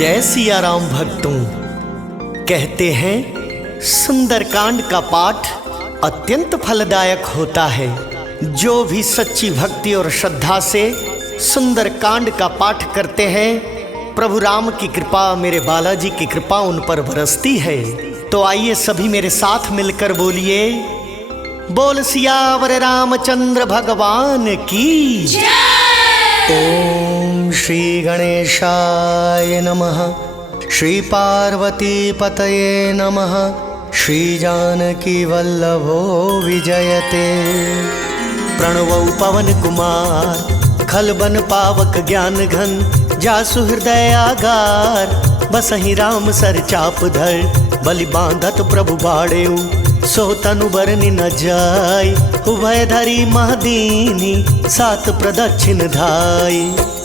जय सिया राम भक्तों। कहते हैं सुंदरकांड का पाठ अत्यंत फलदायक होता है। जो भी सच्ची भक्ति और श्रद्धा से सुंदरकांड का पाठ करते हैं, प्रभु राम की कृपा, मेरे बालाजी की कृपा उन पर बरसती है। तो आइए सभी मेरे साथ मिलकर बोलिए, बोल सियावर रामचंद्र भगवान की जय। ओम श्री गणेशाय नमः, श्री पार्वती पतये नमः, श्री जानकी वल्लभो विजयते। प्रणवौ पवन कुमार, खलबन पावक ज्ञान घन, जासु हृदय आगार, बसहि राम सर चाप धर, बलि बांधत प्रभु बाड़ेऊ, सो तनु बरनि न जाय, उभय धरी महदीनी, सात प्रदक्षिण धाय।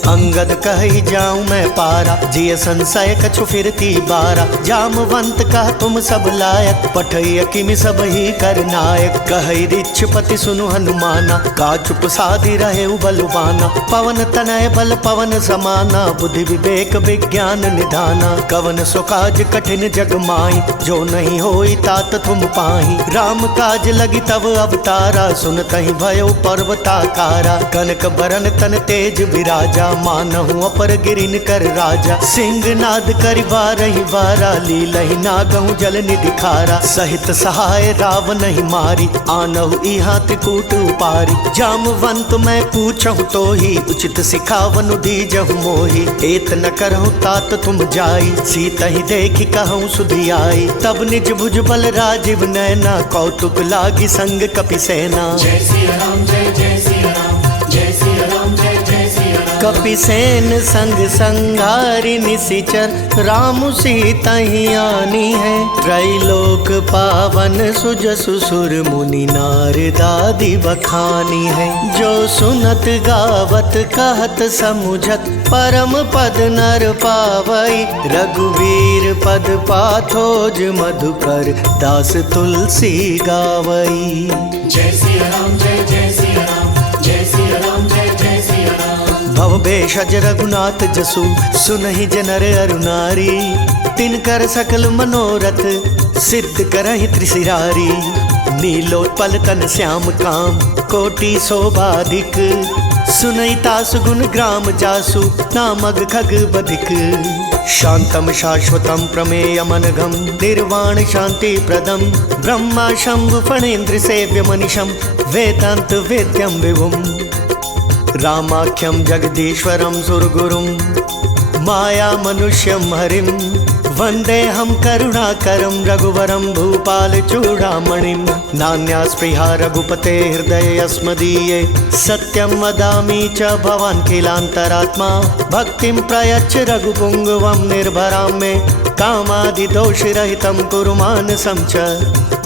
अंगद कहि जाऊं मैं पारा, जिय संशय कछु फिरती बारा, जामवंत कह तुम सब लायक, पठय किमि सब ही कर नायक। कहै रिछपति सुनु हनुमाना, का चुप साधि रहे बलवाना, पवन तनय बल पवन समाना, बुद्धि विवेक विज्ञान निधाना। कवन सो काज कठिन जग माई, जो नहीं होई तात तुम पाही। राम काज लगी तब अवतारा, सुनतहि भयो पर्वताकारा। कनक बरन तन तेज विराजा, मानहु अपर गिरिन कर राजा। सिंह नाद करि बारहि बारा, लीलहि नागहु जल निधि खारा। सहित सहाय रावण ही मारी, आनहु इहाँ त्रिकूट उपारी। जामवंत मैं पूछहु तो ही, उचित सिखावनु दीजहु मोहि। एत न करहु तात तुम जाई, सीतहि देखि कहूँ सुधि आई। तब निज भुज बल राजीव नैना, कौतुक लागी संग कपि सेना। जय सिया राम जय जय सिया राम, जय सिया राम जय जय सिया राम। कपिसेन संग संघारि निशिचर, राम सीता ही आनी है। त्रैलोक पावन सुजसु सुर मुनि नारदादि बखानी है। जो सुनत गावत कहत समुझत, परम पद नर पावई। रघुवीर पद पाथोज मधुकर, दास तुलसी गावई। जय सिया राम जय जय सिया राम, जय सिया राम जय जय सिया राम। भव भेषज रघुनाथ जसु, सुनहि जनर अरु नारी। तिनकर सकल मनोरथ, सिद्ध करहि त्रिशिरारी। नीलोत्पल तन श्याम काम, कोटि शोभाधिक। सुनहि तासु गुण ग्राम जासु, नामग खग बधिक। शांतम शाश्वतम प्रमेयमनघम, निर्वाण शांति प्रदम। ब्रह्मा शंभु फणेन्द्र सेव्य मनिषम, वेदांत वेद्यम विभुम। रामाख्यम जगदीश्वरम सुरगुरुम, माया मनुष्यम हरिम। वंदे हम करुणाकरम, रघुवरम भूपाल चूड़ामणिम। नान्या स्पृहा रघुपते हृदय अस्मदीये, सत्यम वदामि च भवान् किलांतरात्मा। भक्तिम प्रयच्छ रघुपुंगवम निर्भरां मे, कामादि दोष रहितं कुरु मानसं च।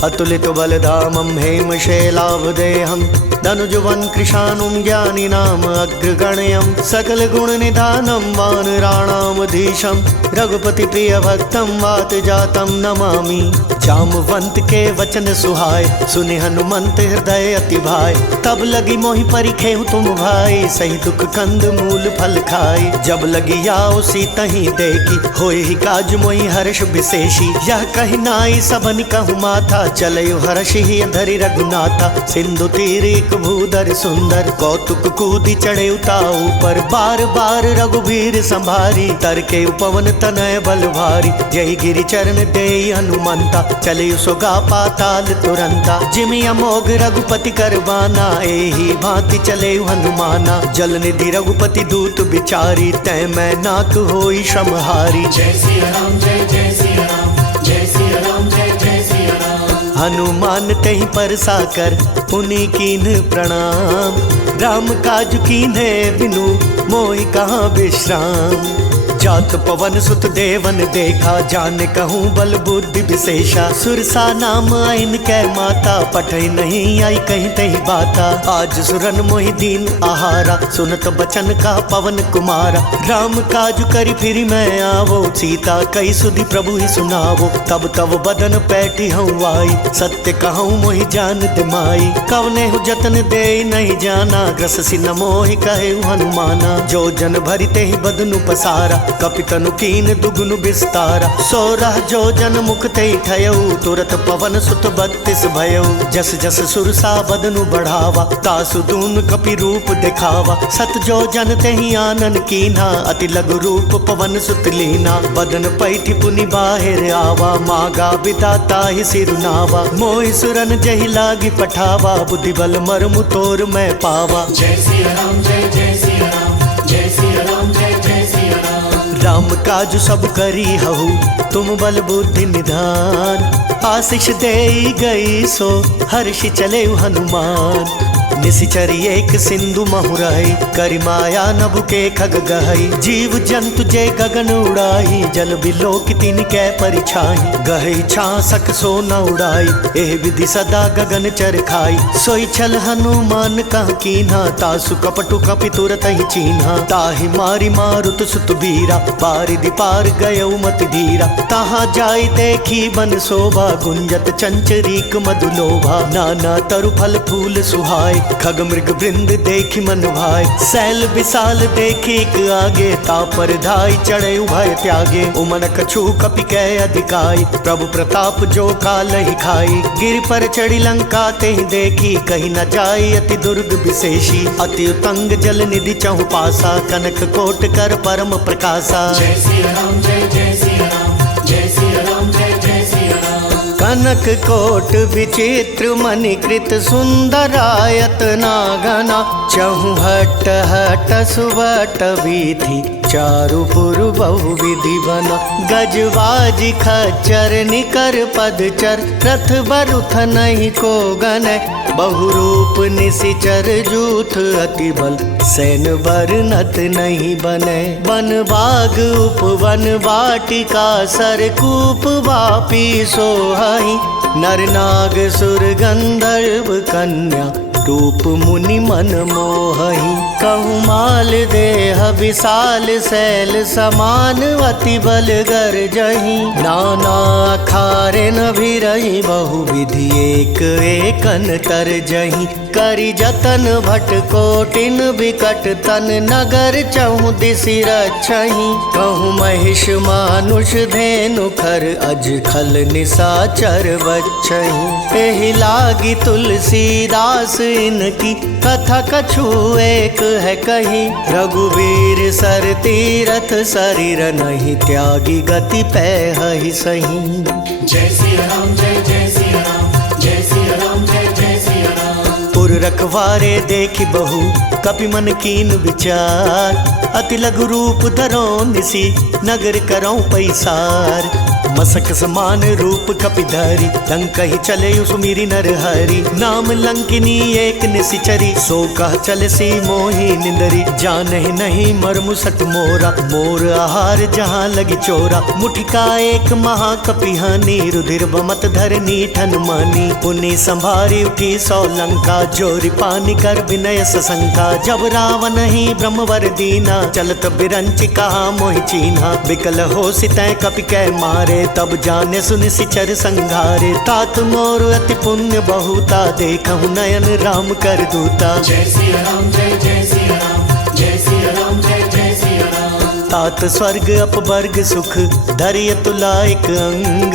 अतुलित बलधामं हेमशैलावदेहं, धनुजवन कृशानुं ज्ञानिनाम अग्रगण्यं। सकल गुण निधानं वानराणामधीशं, रघुपति प्रिय भक्तं वात जातं नमामि। जामवंत के वचन सुहाय, सुनि हनुमंत हृदय अति भाय। तब लगी मोहि परिखेहु तुम भाई, सही दुख कंद मूल फल खाई। जब लगी आओ सीतहि देखी, होय ही काज मोहि हर्ष विशेषी। यह कहि नाई सबन कहु माथा, चलयु हर्षि धरि रघुनाथा। सिंधु तीर एक भूधर सुंदर, कौतुक कूदि चढ़े ताऊ पर। बार बार रघुवीर संभारी, तरके उपवन तनय बल भारी। जय गिरि चरण देई हनुमंता, चले सुगा पाताल तुरंता। जिमि अमोघ रघुपति करवाना, एही भांति चले हनुमाना। जल निधि रघुपति दूत बिचारी, तै मैं नाक होई श्रमहारी। जय सिया राम जय जय सिया राम, जय सिया राम जय जय सिया राम। हनुमान तेहि परसाकर, पुनि कीन्ह प्रणाम। राम काज कीन्हे बिनु, मोहि कहाँ विश्राम। जात पवन सुत देवन देखा, जाने कहूँ बल बुद्धि विशेषा। सुरसा नाम आइन कै माता, पठै नहीं आई कहीं तही बाता। आज सुरन मोहि दीन आहारा, सुनत बचन का पवन कुमारा। राम काज करि फिर मैं आवो, सीता कई सुधि प्रभु ही सुनावो। तब तब बदन पैठी हूँ आई, सत्य कहूँ मोहि जान दिमाई। कवने हु जतन दे नहीं जाना, ग्रस सि न मोहि कहे हनुमाना। जो जन भरिते ही बदनु पसारा, कपितनु कीन दुगुनु विस्तारा। 16 जो जन मुख ते ठयऊ, तुरत पवन सुत 32 भयऊ। जस जस सुरसा बदनु बढ़ावा, तासु दून कपि रूप दिखावा। 7 जो जन तेहि आनन कीन्हा, अति लघु रूप पवन सुत लीना। बदन पैठि पुनि बाहिर आवा, मागा विदाता ही सिरुनावा। मोहि सुरन जहि लागी पठावा, बुद्धि बल मर्मु तोर मैं पावा। जय सिया राम जय जय सिया राम, जय सिया राम जय जय सिया राम। राम काज सब करी हहु, तुम बल बुद्धि निधान। आशीष देई गई सो, हर्षि चले हनुमान। निशिचर एक सिंधु महुरई, करि माया नभ के खग गहई। जीव जंतु जे गगन उड़ाई, जल बिलो की तिन कै परिछाई। गहई छासक सो न उड़ाई, एह विधि सदा गगन चर खाई। सोई छल हनुमान कह कीन्हा, तासु कपटु कपि तुरत ही चीन्हा। ताहि मारी मारुत सुत बीरा, बारिधि पार गयऊ मति धीरा। तहाँ जाई देखी बन शोभा, गुंजत चंचरीक मधुलोभा। नाना तरु फल फूल सुहाय, खग मृग वृंद देखी मन भाई। सैल विशाल देखी एक आगे, तापर धाई चढ़े उभय त्यागे। उमन कछु कपि कै अधिकाई, प्रभु प्रताप जो काल ही खाई। गिर पर चढ़ी लंका ते देखी, कहीं न जाई अति दुर्ग विशेषी। अति उतंग जल निधि चहु पासा, कनक कोट कर परम प्रकाशा। जय सिया राम जय जय सिया राम, जय सिया राम जय जय सिया राम। कनक कोट विचित्र मणिकृत सुंदरायत नागना। चहु हट हट सुवट वीथि, चारुपुर बहु विधि बना। गजबाजी खच्चर निकर पदचर, रथ बरुथ नहीं को गन। बहुरूप निशिचर जूथ अति बल, सैन बरनत नहीं बने। वन बाग उपवन वाटिका, सरकूप वापी सोहई। नर नाग सुर गंधर्व कन्या, रूप मुनि मन मोहहि। कहु माल देह विशाल, शैल समान अति बल गरजहि। नाना अखारे न भिरहि, बहु विधि एक एकन तरजहि। करि जतन भट कोटिन विकट तन, नगर चहु दिसि रक्षहि। कहु महिष मानुष धेनु खर, अज खल निशाचर बच्छहि। एहि लागी तुलसीदास इनकी, कथा कछु एक है कही। रघुवीर सर तीरथ शरीर, नहीं त्यागी गति पैहि सही। जय सिया राम जय जय सिया राम, जय सिया राम जय जय सिया राम। पुर रखवारे देखी बहु, कपि मन कीन विचार। अति लघु रूप धरो निसी, नगर करौ पैसार। मसक समान रूप कपिधरी, लंक ही चले सुमिरी नर हरि। नाम लंकिनी एक निशिचरी, सो कह चल सी मोही निंदरी। जानहि नहीं मर्मु सट मोरा, मोर आहार जहाँ लगी चोरा। मुठिका एक महाकपिहानी, रुधिर बमत धरनी ठन मानी। पुनि संभारी उठी 100 लंका, जोरी पानी कर विनय सशंका। जब रावण ही ब्रह्मवर दीना, चलत बिरंच कहा मोहि चीन्हा। विकल हो सितै कपि कै मारे, तब जाने सुन सिचर संघारे। तात मोर अति पुण्य बहुता, देखहु नयन राम कर दूता। जय सिया राम जय जय सिया राम, जय सिया राम जय जय सिया राम। तात स्वर्ग अपवर्ग सुख, धरिय तुला एक अंग।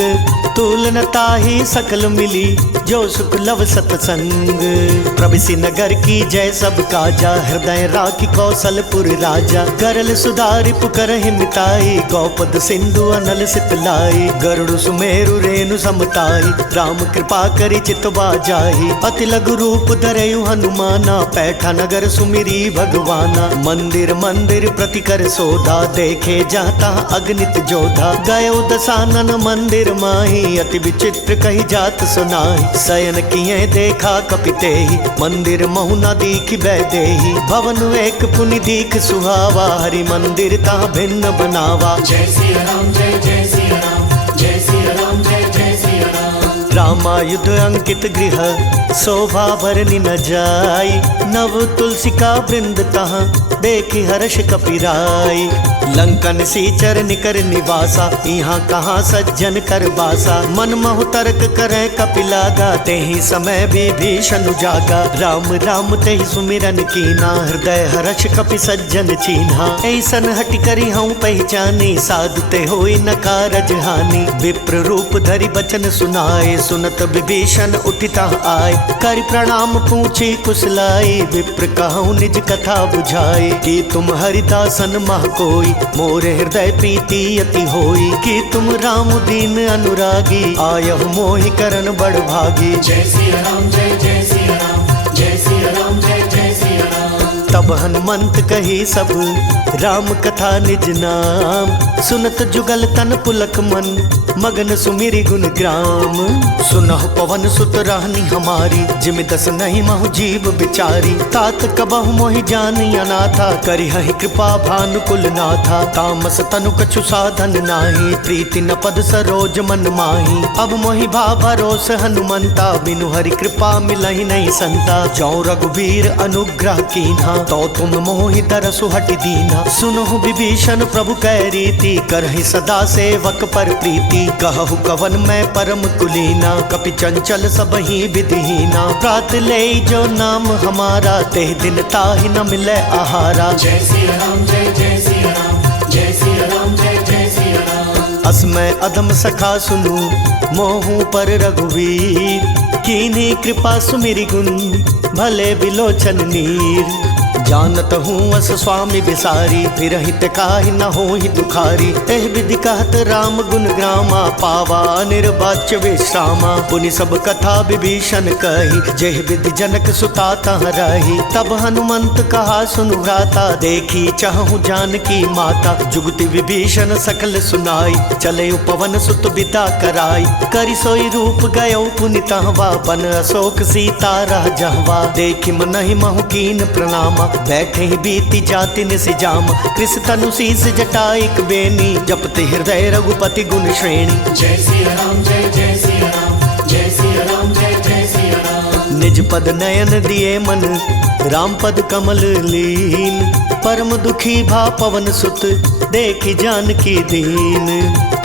तुलन ताहि सकल मिली, जो सुख लव सतसंग। प्रभिसि नगर की जय सब काजा, हृदय राखी कौशलपुर राजा। गरल सुधारि पुकरहि मिताई, गौपद सिंधु अनल सितलाई। गरुड़ सुमेरु रेणु समताई, राम कृपा करि चितवा जाहि। अति लघु रूप धरयु हनुमाना, पैठा नगर सुमिरी भगवाना। मंदिर मंदिर प्रति कर सोधा, देखे जाता अगणित जोधा। गयो दसानन मंदिर माही, अति विचित्र कही जात सुनाई। शयन किए देखा कपितेहि, मंदिर महु न दीखि बैदेहि। भवन एक पुनि दीख सुहावा, हरि मंदिर ता भिन्न बनावा। जय सिया राम जय जय सिया राम, जय सिया राम जय जय सिया राम। रामायुध अंकित गृह शोभा भरनी न जाई। नव तुलसी का वृंद तहाँ देखी हर्ष कपिराई। लंकन सी चरण कर निवासा यहाँ कहाँ सज्जन कर बासा। मन मोह तर्क करे कपिलागा ते ही समय विभीषण जागा। राम राम ते ही सुमिरन कीना हृदय हर्ष कपि सज्जन चीन्हा। ऐसन हट करी हूँ पहचानी साधु ते होई न कारज हानि। विप्र रूप धरि बचन सुनाए सुनत विभीषण उठिता आए। कर प्रणाम पूछी कुशलाई विप्र कहूँ निज कथा बुझाए। कि तुम हरिदासन मह कोई मोरे हृदय प्रीति अति होई। कि तुम राम दीन अनुरागी आयहु मोहि करन बड़ भागी। जय सिया राम जय जय सिया राम जय सिया राम जय जय सिया राम। तब हनुमंत कही सब राम कथा निज नाम। सुनत जुगल तन पुलक मन मगन सुमिरि गुण ग्राम। सुनहु पवन सुत रानी हमारी जिमि दस नहीं महु जीव बिचारी। तात कबहु मोहि जानी अनाथा करी हहि कृपा भानुकुल नाथा। तामस तनु कछु साधन नाही प्रीति न पद सरोज मन माही। अब मोहि भा भरोस हनुमंता बिनु हरि कृपा मिलहि नहीं संता। जौ रघुवीर अनुग्रह कीन्हा तो तुम मोहि तरसु हटि दीना। सुनहु विभीषण प्रभु कै रीति करहि सदा सेवक पर प्रीति। कहु कवन मैं परम कुलीना कपि चंचल सबहि विधिहीना। प्रात ले जो नाम हमारा तेह दिन ताहि न मिले आहारा। जय सिया राम जय जय सिया राम जय सिया राम जय जय सिया राम। असमय अधम सखा सुनु मोहू पर रघुवीर। कीन्ही कृपा सुमिरि गुण भले बिलोचन नीर। जानत हूँ अस स्वामी बिसारी फिर हित काहि न होहि दुखारी। एह विधि कहत राम गुण ग्रामा पावा निर्वाच्य विश्रामा। पुनि सब कथा विभीषण कही जेह विधि जनक सुता तह रही। तब हनुमंत कहा सुनु भ्राता देखी चाहूँ जानकी माता। जुगति विभीषण सकल सुनाई चले पवन सुत बिदा कराई। करि सोई रूप गयो पुनि तहवा बन अशोक सीता रह जहवा। देखि मनहि महु कीन प्रणामा बैठे ही बीती जाति निस जाम। कृष तनु शीस जटाइक बेनी जपते हृदय रघुपति गुण श्रेणी। जय सिया राम जय जय सिया राम जय सिया राम जय जय सिया राम। निज पद नयन दिए मन राम पद कमल लीन। परम दुखी भा पवन सुत देखी जानकी दीन।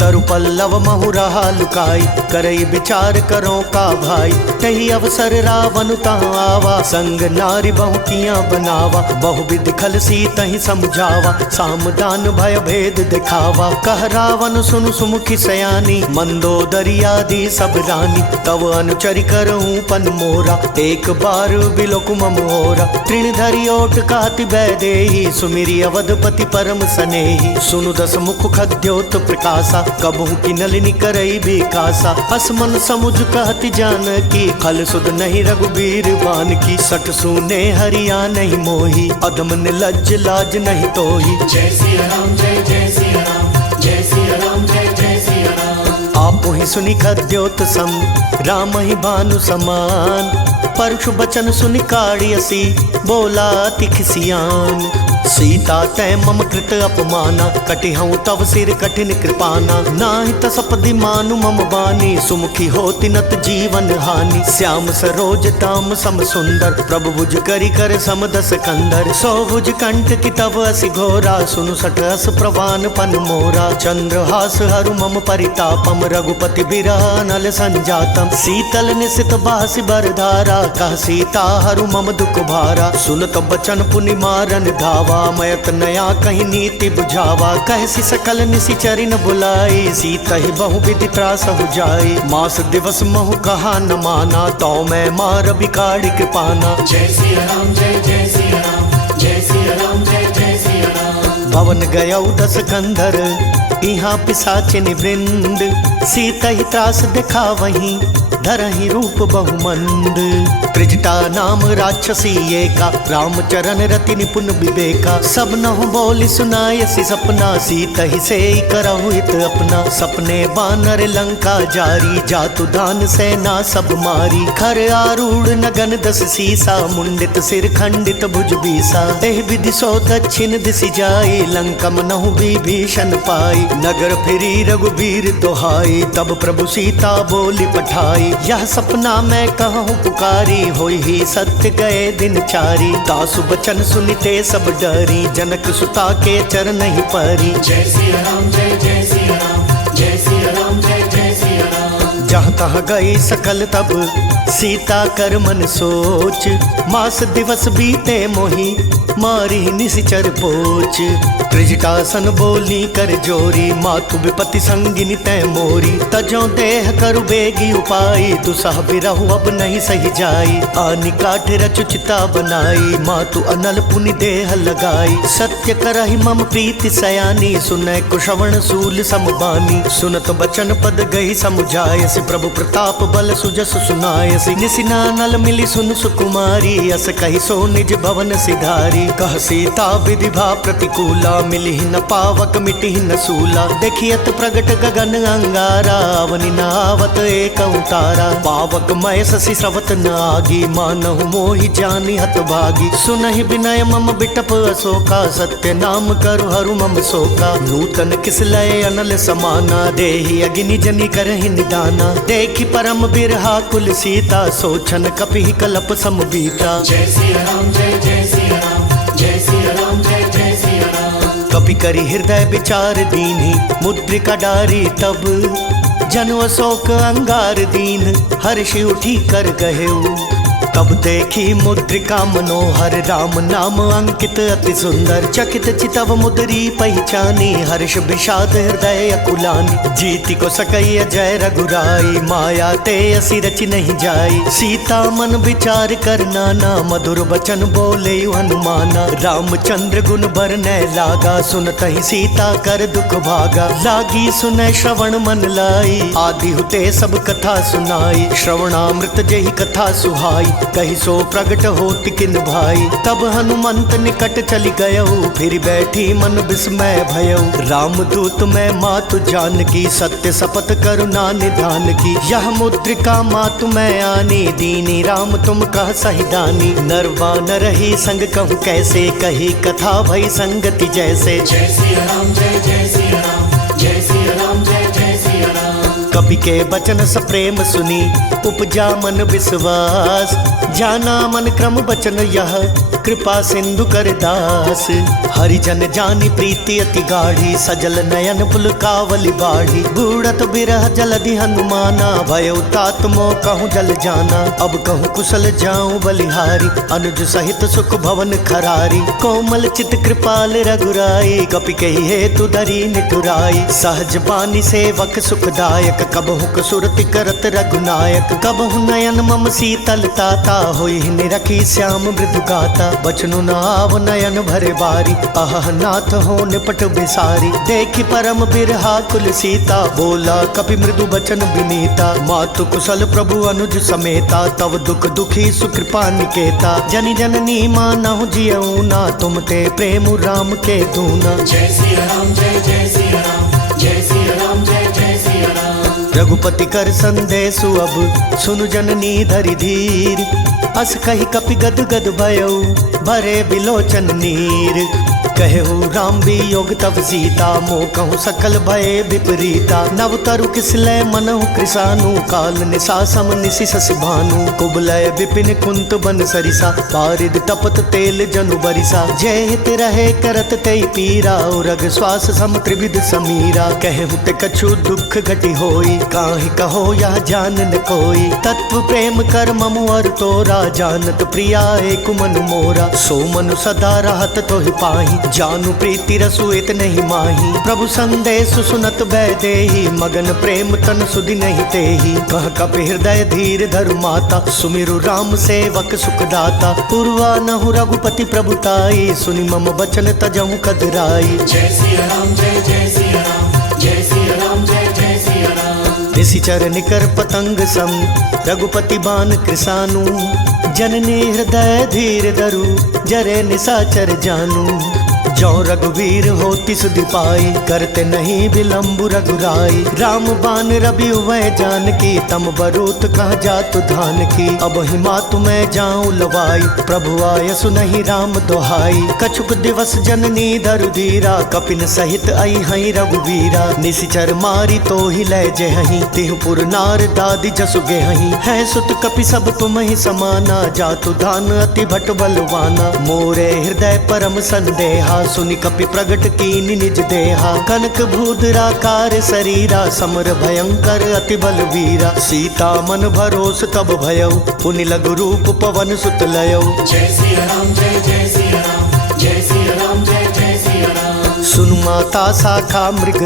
तरु पल्लव महु रहा लुकाई करई विचार करो का भाई। तही अवसर रावण तहाँ आवा संग नारी बहु किया बनावा। बहु विधि खल सी तही समझावा सामदान भय भेद दिखावा। कह रावण सुनु सुमुखी सयानी मंदोदरी आदि सब रानी। तव अनुचरि करहूँ पन मोरा एक बार बिलोक मम होरा। तृण धरि ओट कहति बैदेही सुमिरि अवधपति परम सनेही। सुनु दस मुख खद्योत प्रकाशा कबहू की नलिनी करई बिकासा। असमन समुझ कहति जानकी खल सुध नहीं रघुबीर बान की। सठ सुने हरिया नहीं मोही अधम निर्लज लाज नहीं तोही। जय सिया राम जय जय सिया राम जय सिया राम जय जय सिया राम। आपो ही सुनि खद्योत सम राम ही भानु समान। परशु बचन सुनि काढ़ियसी बोला अति खिसियान। सीता तै मम कृत अपमाना कटि हूँ तव सिर कठिन कृपाना। नाही तसपदि मानु मम बानी सुमुखी होति नत जीवन हानि। श्याम सरोज दाम सम सुंदर प्रभु भुज करि कर सम दस कंदर। सौ भुज कंठ की तव असि घोरा सुनु सठ अस प्रवान पन मोरा। चंद्रहास हरु मम परितापम रघुपति बिरह नल संजातम। शीतल निशित बासि बरधारा कह सीता हरु मम दुख भारा। सुनत बचन पुनि मारन धावा मयत नया कहीं नीति बुझावा। कहसी सकल निसी चरिन बुलाई सीता ही बहु विधि त्रास हो जाई। मास दिवस महु कहा न माना तो मैं मार बिकाड़ी कृपाना। जय सिया राम जय जय सिया राम जय सिया राम जय जय सिया राम। भवन गयौ दस कंधर यहाँ पिशाचिन वृंद। सीता ही त्रास दिखा वहीं धरहि रूप बहुमंद। त्रिजटा नाम राक्षसी एका रामचरण रति निपुण विवेका। सब नहु बोली सुनायसी सपना सीता ही से करहु हित अपना। सपने बानर लंका जारी जातु दान सेना सब मारी। खर आरूढ़ नगन दस सीसा मुंडित सिर खंडित भुज बीसा। एह विधि सो दक्षिण दिशि जाई लंका मनहु विभीषण पाई, नगर फिरी रघुबीर दोहाई, तब प्रभु सीता बोली पठाई, यह सपना मैं कहूँ पुकारी, होई ही सत्य गए दिन चारी, दासु बचन सुनिते सब डरी, जनक सुता के चरण ही परी। जय सिया राम जय जय सिया राम, जय सिया राम जय जय सिया राम। जहाँ तहाँ गई सकल तब सीता कर मन सोच, मास दिवस बीते मोही मारी निशिचर पोच, त्रिजटासन बोली कर जोरी, मातु विपति संगिनी तै मोरी, तजो देह करु बेगी उपाई, दुसह बिरहु अब नहीं सही जाई, आनि काठ रचुचिता बनाई, मातु अनल पुनि देह लगाई, सत्य करहि मम प्रीति सयानी, सुनै कुशवण सूल समबानी, सुनत बचन पद गई समुझायसि, प्रभु प्रताप बल सुजस सुनायसि, निसिना नल मिली सुन सुकुमारी, अस कहि सो निज भवन सिधारी, कह सीता विधि भा प्रतिकूला, मिली न पावक मिटी न सूला, देखियत प्रगट गगन अंगारा, अवनि नावत एक उतारा, पावक मय शशि स्रवत न आगी, मानहु मोहि जानि हत भागी, सुनहि विनय मम बिटप अशोका, सत्य नाम करु हरु मम शोका, नूतन किस लय अनल समाना, देहि अग्नि जनि करहि निदाना, देखि परम बिरहा कुल सीता, सोचन कपि कलप समबीता। जय सिया राम जय जय सिया राम, जय सिया राम जय जय सिया राम। कपि करि हृदय विचार दीनी, मुद्रिका डारी तब जन अशोक अंगार दीन, हर्षि उठी कर कहेऊ, तब देखी मुद्रिका मनोहर, राम नाम अंकित अति सुंदर, चकित चितव मुद्री पहचानी, हर्ष विषाद हृदय अकुलानी, जीति को सकई अजय रघुराई, माया ते असी रचि नहीं जाई, सीता मन विचार कर नाना, मधुर बचन बोले हनुमाना, रामचंद्र गुण बरनय लागा, सुनत ही सीता कर दुख भागा, लागी सुनय श्रवण मन लाई, आदि हुते सब कथा सुनाई, श्रवणामृत जही कथा सुहाई, कही सो प्रगट होत किन भाई, तब हनुमंत निकट चली गयऊ, फिर बैठी मन विस्मय भयऊ, रामदूत मैं मातु जानकी, सत्य शपथ करुणा निधान की, यह मुद्रिका मातु मैं आनी, दीनी राम तुम कह सही दानी, नरवा न रही संग कहूँ कैसे, कही कथा भई संगति जैसे। जय सिया राम जय जय सिया राम, जय सिया राम जय जय सिया राम। कपि के बचन सप्रेम सुनी, उपजा मन विश्वास, जाना मन क्रम बचन यह, कृपा सिंधु कर दास, हरिजन जानी प्रीति अति गाढ़ी, सजल नयन पुलकावली बाढ़ी, बूढ़त बिरह जलधि हनुमाना, भयउ तात मोह कहूँ जल जाना, अब कहूँ कुशल जाऊँ बलिहारी, अनुज सहित सुख भवन खरारी, कोमल चित कृपाल रघुराई, कपि कही हेतु धरी निठुराई, सहज बानी सेवक सुखदायक, कबहु कसुरति करत रघुनायक, कबहु नयन मम शीतल ताता, होई निरखी श्याम मृदु गाता, बचनु नाव नयन भरे बारी, अह नाथ हो निपट बिसारी, देखी परम बिरहा कुल सीता, बोला कपि मृदु बचन विनीता, मातु कुशल प्रभु अनुज समेता, तव दुख दुखी सुकृपा निकेता, जनि जननी मानहु जियऊ ना, तुम ते प्रेम राम के दूना। जय सिया राम जय जय सिया राम, जय सिया राम जय जय सिया राम। रघुपति कर संदेशु अब सुनु जननी धरि धीर, अस कही कपि गद गद भयऊ भरे बिलोचन नीर, कहु राम वियोग तब सीता, मोह कहूँ सकल भय विपरीता, नव तरु किसलय मनहु कृसानु, काल निशा सम निशि शशि भानु, कुबलय विपिन कुंत बन सरिसा, पारिद तपत तेल जनु बरिसा, जय हित रहे करत तई पीरा, रग श्वास सम त्रिविध समीरा, कहु ते कछु दुख घटी होई, काहि कहो यह जान न कोई, तत्व प्रेम कर ममु अर तोरा, जानत प्रिया एक मन मोरा, सो मनु सदा रहत तोहि पाहि, जानू प्रीति रसु इत नहीं माही, प्रभु संदेश सुनत बैदेही, मगन प्रेम तन सुधि नहीं तेही, कह कपि हृदय धीर धरु माता, सुमिरु राम सेवक सुखदाता, पूर्वा नहु रघुपति प्रभुताई, सुनि मम बचन तजहु कदराई। जय सिया राम जय जय सिया राम, जय सिया राम जय जय सिया राम। निशिचर निकर पतंग सम रघुपति बान कृसानु, जननी हृदय धीर धरु जरे निशाचर जानू, जो रघुवीर होति सुधि पाई, करते नहीं विलम्ब रघुराई। राम बान रवि वह जानकी, तम बरूत कह जातु धान की। अब हिमा तुम्हें जाऊं लवाई, प्रभु आय सुनहि राम दोहाई। कछुक दिवस जननी धरु धीरा, कपिन सहित आई हई रघुवीरा। निशिचर मारी तो ही लय जेहही, तिहुपुर नार दादी जसु गेहही। है सुत कपि सब तुम ही समाना, जातु धान अति भट बलवाना। मोरे हृदय परम संदेहा, सुनि कपि प्रगट कीनि निज देहा। कनक भूधराकार शरीरा, समर भयंकर अति बलवीरा। सीता मन भरोस तब भयउ, पुनि लघु रूप पवन सुत लयउ। जय सिया राम जय जय सिया राम, जय सिया राम जय जय सिया राम। सुनु माता शाखा मृग,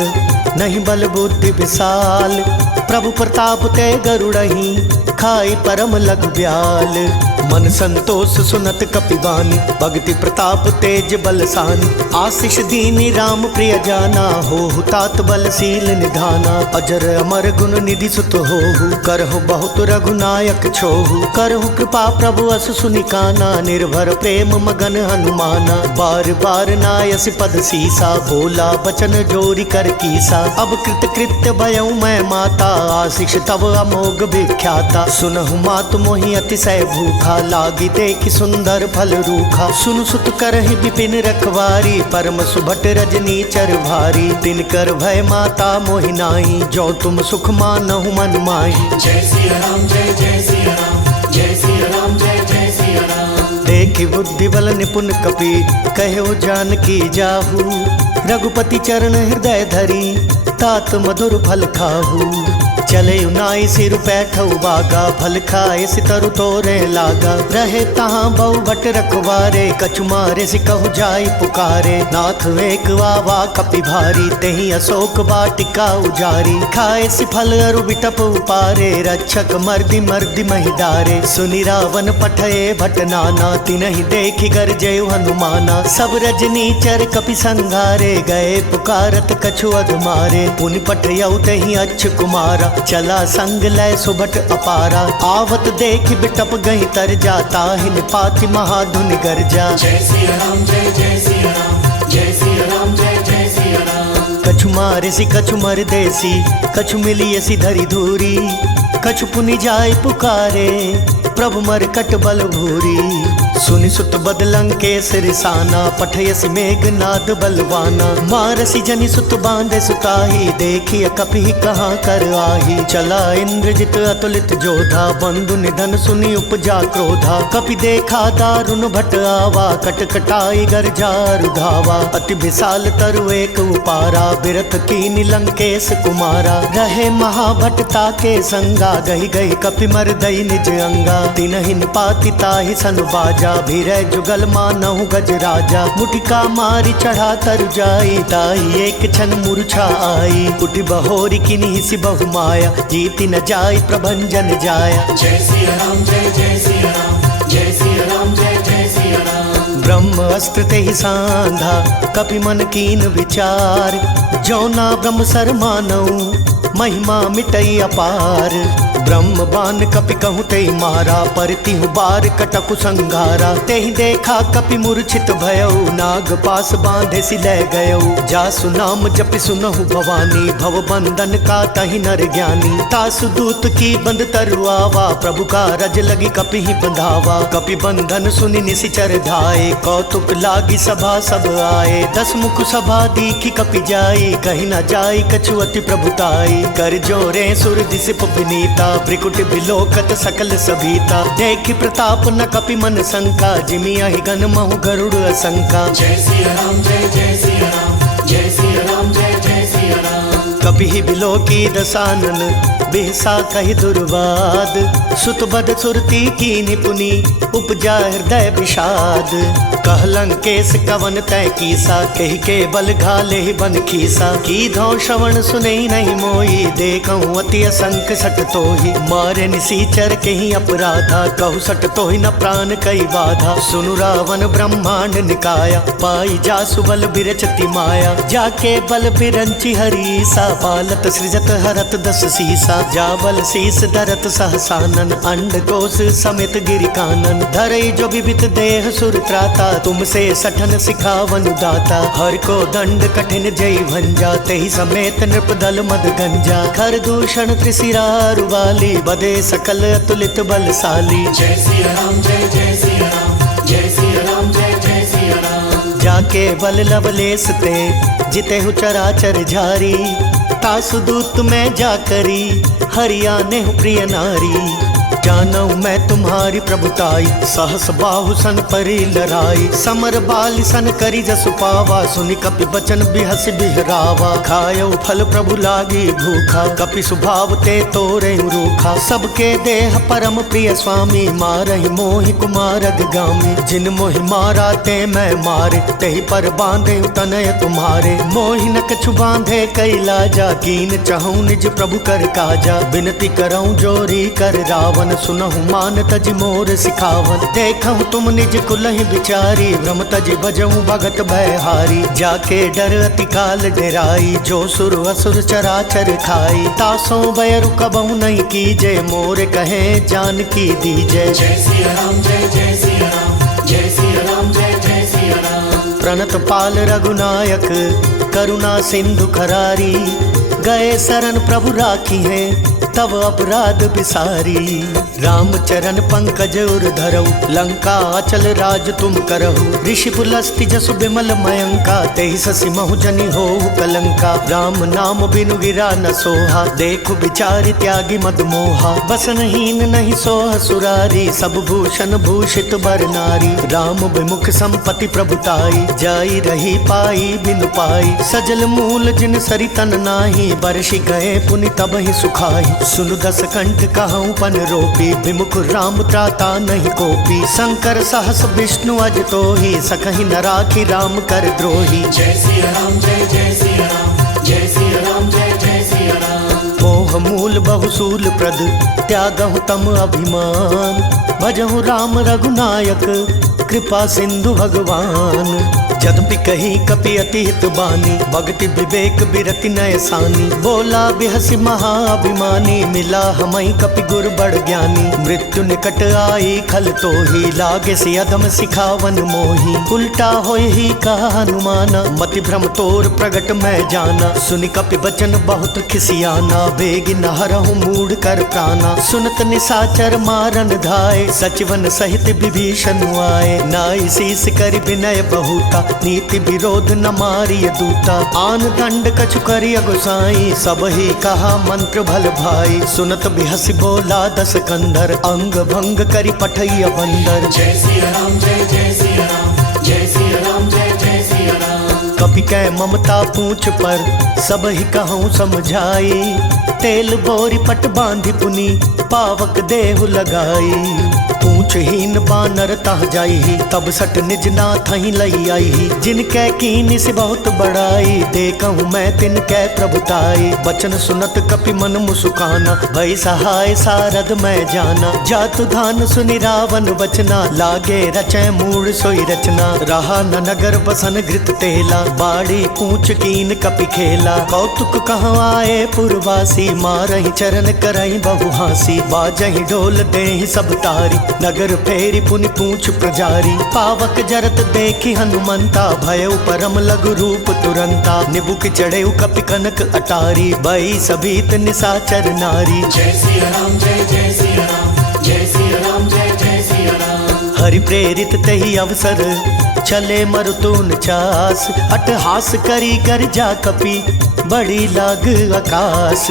नहीं बल बुद्धि विशाल। प्रभु प्रताप ते गरुड़ही, खाई परम लघु ब्याल। मन संतोष सुनत कपिवानी, भक्ति प्रताप तेज बलसानी। आशीष दीनी राम प्रिय जाना, हो तात बलशील निधाना। अजर अमर गुण निधि सुत होहु, करहु बहुत रघुनायक छोहु। करहु कृपा प्रभु अस सुनिकाना, निर्भर प्रेम मगन हनुमाना। बार बार नायस पद सीसा, बोला बचन जोरी कर कीसा। अब कृत कृत्य भयउ मैं माता, आशीष तब अमोघ विख्याता। सुनहु मातु मोहि अतिशय भूखा, लागी देखि सुंदर फल रूखा। सुनु सुत करहि विपिन रखवारी, परम सुभट रजनी चर भारी। तिनकर भय माता मोहि नाहि, जो तुम सुख मानहु मन माहि। जय सिया राम जय जय सिया राम, जय सिया राम जय जय सिया राम। देखि बुद्धि बल निपुण कपि, कहो जानकी जाहू। रघुपति चरण हृदय धरी, तात मधुर फल खाहू। चले उनाई सिर बैठऊ बागा, फल खाए सितरु तोरे लागा। रहे तहाँ बहु भट रखवारे, कछु मारे सिकहु जाई पुकारे। नाथ एक वावा कपि भारी, तेहि अशोक वाटिका उजारी। खाए सि फल अरु बिटप उपारे, रक्षक मर्दि मर्दि महिदारे। सुनि रावण पठये भट नाना, तिनहि देखि गरजेउ हनुमाना। सब रजनी चर कपि संघारे, गए पुकारत कछु अधमारे। पुनि पठयउ तेहि अच्छ कुमारा, चला संग लय सुभट अपारा। आवत देख बिटप गही तर जाता, हिन पाति महाधुनि गर्जा। जय सिया राम जय जय सिया राम, जय सिया राम जय जय सिया राम। कछु मारे सी कछु मर देसी, कछु मिली ऐसी धरी धूरी। कछु पुनि जाय पुकारे, प्रभु मर कट बल भूरी। सुनि सुत बदलंकेश रिसाना, पठयसि मेघनाद बलवाना। मारसि जनि सुत बांधे सुताही, देखिय कपि कहाँ कर आही। चला इंद्रजित अतुलित जोधा, बंधु निधन सुनि उपजा क्रोधा। कपि देखा दारुण भट आवा, कट कटाई गर्जार धावा। अति विशाल तरु एक उपारा, बिरथ कीनि लंकेश कुमारा। रहे महाभटता के संगा, गही गही कपि मर दई निज अंगा। तिनहि निपाति ताहि सन बाजा, भीरै जुगल मानहु गज राजा। मुटिका मारी चढ़ा तरु जाई, ताहि एक क्षण मूर्छा आई। उठि बहोरी किन्हि सि बहु माया, जीति न जाय प्रभंजन जाया। जय सिया राम जय जय सिया राम, जय सिया राम जय जय सिया राम। ब्रह्म अस्त्र तेहि सांधा, कपि मन कीन विचार। जौना ब्रह्म सर मानऊ, महिमा मिटई अपार। ब्रह्म बान कपि कहूँ तेहि मारा, परतिहु बार कटकु संघारा। तेहि देखा कपि मूर्छित भयउ, नाग पास बांधे सि लय गयउ। जासु नाम जपि सुनहु भवानी, भव बंधन का तहि नर ज्ञानी। तासु दूत की बंद तरु आवा, प्रभु का रज लगी कपि ही बंधावा। कपि बंधन सुनि निशिचर धाये, कौतुक लागी सभा सब आए। दस मुख सभा दीखि कपि जाई, कहि न जाई कछु अति प्रभुताई। कर जोरे सुर दिसिप विनीता, ब्रिकुट बिलोकत सकल सभीता। देखि प्रताप न कपि मन शंका, जिमि अहि गन महु गरुड़ असंका। जय सिया राम जय जय सिया राम, जय सिया राम जय जय सिया राम। कपि ही बिलोकी दसानन, बिहसा कहि दुर्वाद। सुत बद सुरती कीनि पुनि, उपजा हृदय विषाद। कह लंकेश कवन तय कीसा, कहि के बल घाले बन खीसा। की धौ श्रवण सुनई नहीं मोई, देखऊँ अति असंख सट तोहि। मारे निसीचर केहि अपराधा, कहु सट तोहि न प्राण कई बाधा। सुनु रावण ब्रह्मांड निकाया, पाई जासु बल बिरचति माया। जाके बल बिरंचि हरीसा, पालत सृजत हरत दस सीसा, जाबल शीस धरत सहसानन, अंड कोश समेत गिरि कानन, धरई जो विविध देह सुर त्राता, तुमसे सठन सिखावन दाता, हर को दंड कठिन जय भंजा, तेहि समेत नृप दल मद गंजा, खर दूषण त्रिशिरा रुवाली, बदे सकल अतुलित बलशाली। जय सिया राम जय जय सिया राम, जय सिया राम जय जय सिया राम। जाके बल लवलेस ते जिते हु चराचर झारी, तासु दूत में जाकरी हरियाने हूँ प्रिय नारी। जानऊ मैं तुम्हारी प्रभुताई, सहस बाहु सन परी लराई, समर बाल सन करी जसु पावा, सुनि कपि बचन बिहस बिहरावा, खायऊ फल प्रभु लागी भूखा, कपि स्वभाव ते तोरे रूखा, सबके देह परम प्रिय स्वामी, मारहि मोहि कुमार गामी, जिन मोहि मारा ते मैं मारे, तेहि पर बांधे तनय तुम्हारे, मोहि न कछु बांधे कैलाजा, कीन चहु निज प्रभु कर काजा, बिनती करऊं जोरी कर रावण, सुनहु मान तज मोर सिखावन, देखहु तुम निज कुलहि बिचारी, भ्रम तज बजऊं भगत भयहारी, जाके डर अति काल डेराई, जो सुर असुर चराचर खाई, तासों बैरु कबहु नहीं कीजे, मोर कहे जानकी दीजे। जय सिया राम जय जय सिया राम, जय सिया राम जय जय सिया राम। प्रणत पाल रघुनायक करुणा सिंधु खरारी, गए शरण प्रभु राखी है तब अपराध बिसारी, राम चरण पंकज उर धरऊ, लंका अचल राज तुम करहु, ऋषि पुलस्ति जसु बिमल मयंका, तेहि ससि महु जनि होहु कलंका, राम नाम बिनु गिरा न सोहा, देखु बिचारि त्यागी मद मोहा, बसनहीन नहीं सोह सुरारी, सब भूषण भूषित बर नारी, राम विमुख संपत्ति प्रभुताई, जाई रही पाई बिनु पाई, सजल मूल जिन सरि तन नाही, बरषि गए पुनि तब ही सुखाई, सुनु दस कंठ कहूँ पन रोपी, विमुख राम त्राता नहीं कोपी, शंकर सहस विष्णु अज तो ही, सकहि न राखी राम कर द्रोही। जय सिया राम जय जय सिया राम, जय सिया राम जय जय सिया राम। मोह मूल बहुसूल प्रद त्यागहु तम अभिमान, भजहु राम रघुनायक कृपा सिंधु भगवान, जदपि कही कपि अति हित बानी, भक्ति विवेक बिरति नय सानी, बोला बिहसि महाअभिमानी, मिला हमई कपि गुर बड़ ज्ञानी, मृत्यु निकट आई खल तो ही, लागे से अधम सिखावन मोही, उल्टा होय ही कहा हनुमाना, मति भ्रम तोर प्रगट मैं जाना, सुनि कपि बचन बहुत खिसियाना, बेगी न हरहु मूढ़ कर प्राणा, सुनत निसाचर मारन धाय, सचिवन सहित विभीषण आए, नाई शीस करि विनय बहुता, नीति विरोध न मारिय दूता, आन दंड कछु करिय गोसाई, सब ही कहा मंत्र भल भाई, सुनत बिहसि बोला दस कंधर, अंग भंग करि पठैय बंदर। जय सिया राम जय जय सिया राम, जय सिया राम जय जय सिया राम। कपि कै ममता पूछ पर सब ही कहूँ समझाई, तेल बोरी पट बांधि पुनि पावक देहु लगाई, पूछहीन बानर तह जाई, तब सट निज नाथ ही लई आई, जिनकै कीन से बहुत बड़ाई, देखहु मैं तिनकै प्रभुताई, बचन सुनत कपि मन मुसुकाना, भई सहाय सारद मैं जाना, जातु धान सुनि रावण वचना, लागे रचै मूढ़ सोई रचना, रहा न नगर बसन घृत तेला, बाड़ी पूछ कीन कपि खेला, कौतुक कहाँ आए पुरवासी, मारहि चरण करहि बहु हासी, बाजहि ढोल देहि सब तारी, नगर फेरी पुनि पूछ प्रजारी, पावक जरत देखी हनुमंता, भयउ परम लघु रूप तुरंता, निबुक चढ़ेउ कपि कनक अटारी, भई सभीत निसाचर नारी। जय सिया राम जय जय सिया राम, जय सिया राम जय जय सिया राम। हरि प्रेरित तही अवसर चले मरुतुन चास, अटहास करी कर जा कपि बड़ी लाग आकाश,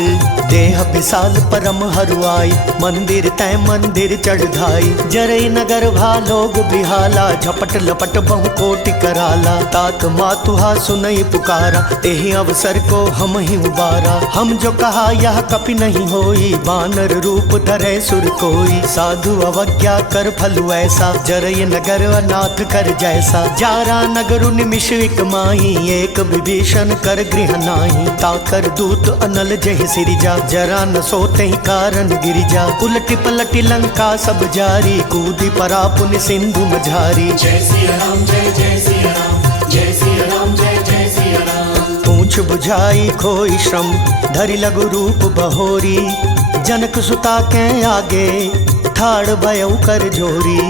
देह विशाल परम हरुआई, मंदिर तय मंदिर चढ़ धाई, जरई नगर भालोग बिहाला, झपट लपट बहु कोटि कराला, तात मातुहा सुनई पुकारा, तेहि अवसर को हम ही उबारा, हम जो कहा यह कपि नहीं होई, बानर रूप धरे सुर कोई, साधु अवज्ञा कर फल ऐसा, जरई नगर अनाथ कर जैसा, जारा नगरु निमिष एक माही, एक विभीषण कर गृह नाही, ताकर दूत अनल जहि सिरिजा, जरा न सोते ही कारण गिरिजा, उलटी पलटी लंका सब जारी, कूदी परा पुनि सिंधु मझारी। जय सिया राम जय जय सिया राम, जय सिया राम जय जय सिया राम। कुछ बुझाई खोई श्रम, धरि लघु रूप बहोरी। जनक सुता के आगे ठाड़ भयउ कर जोरी।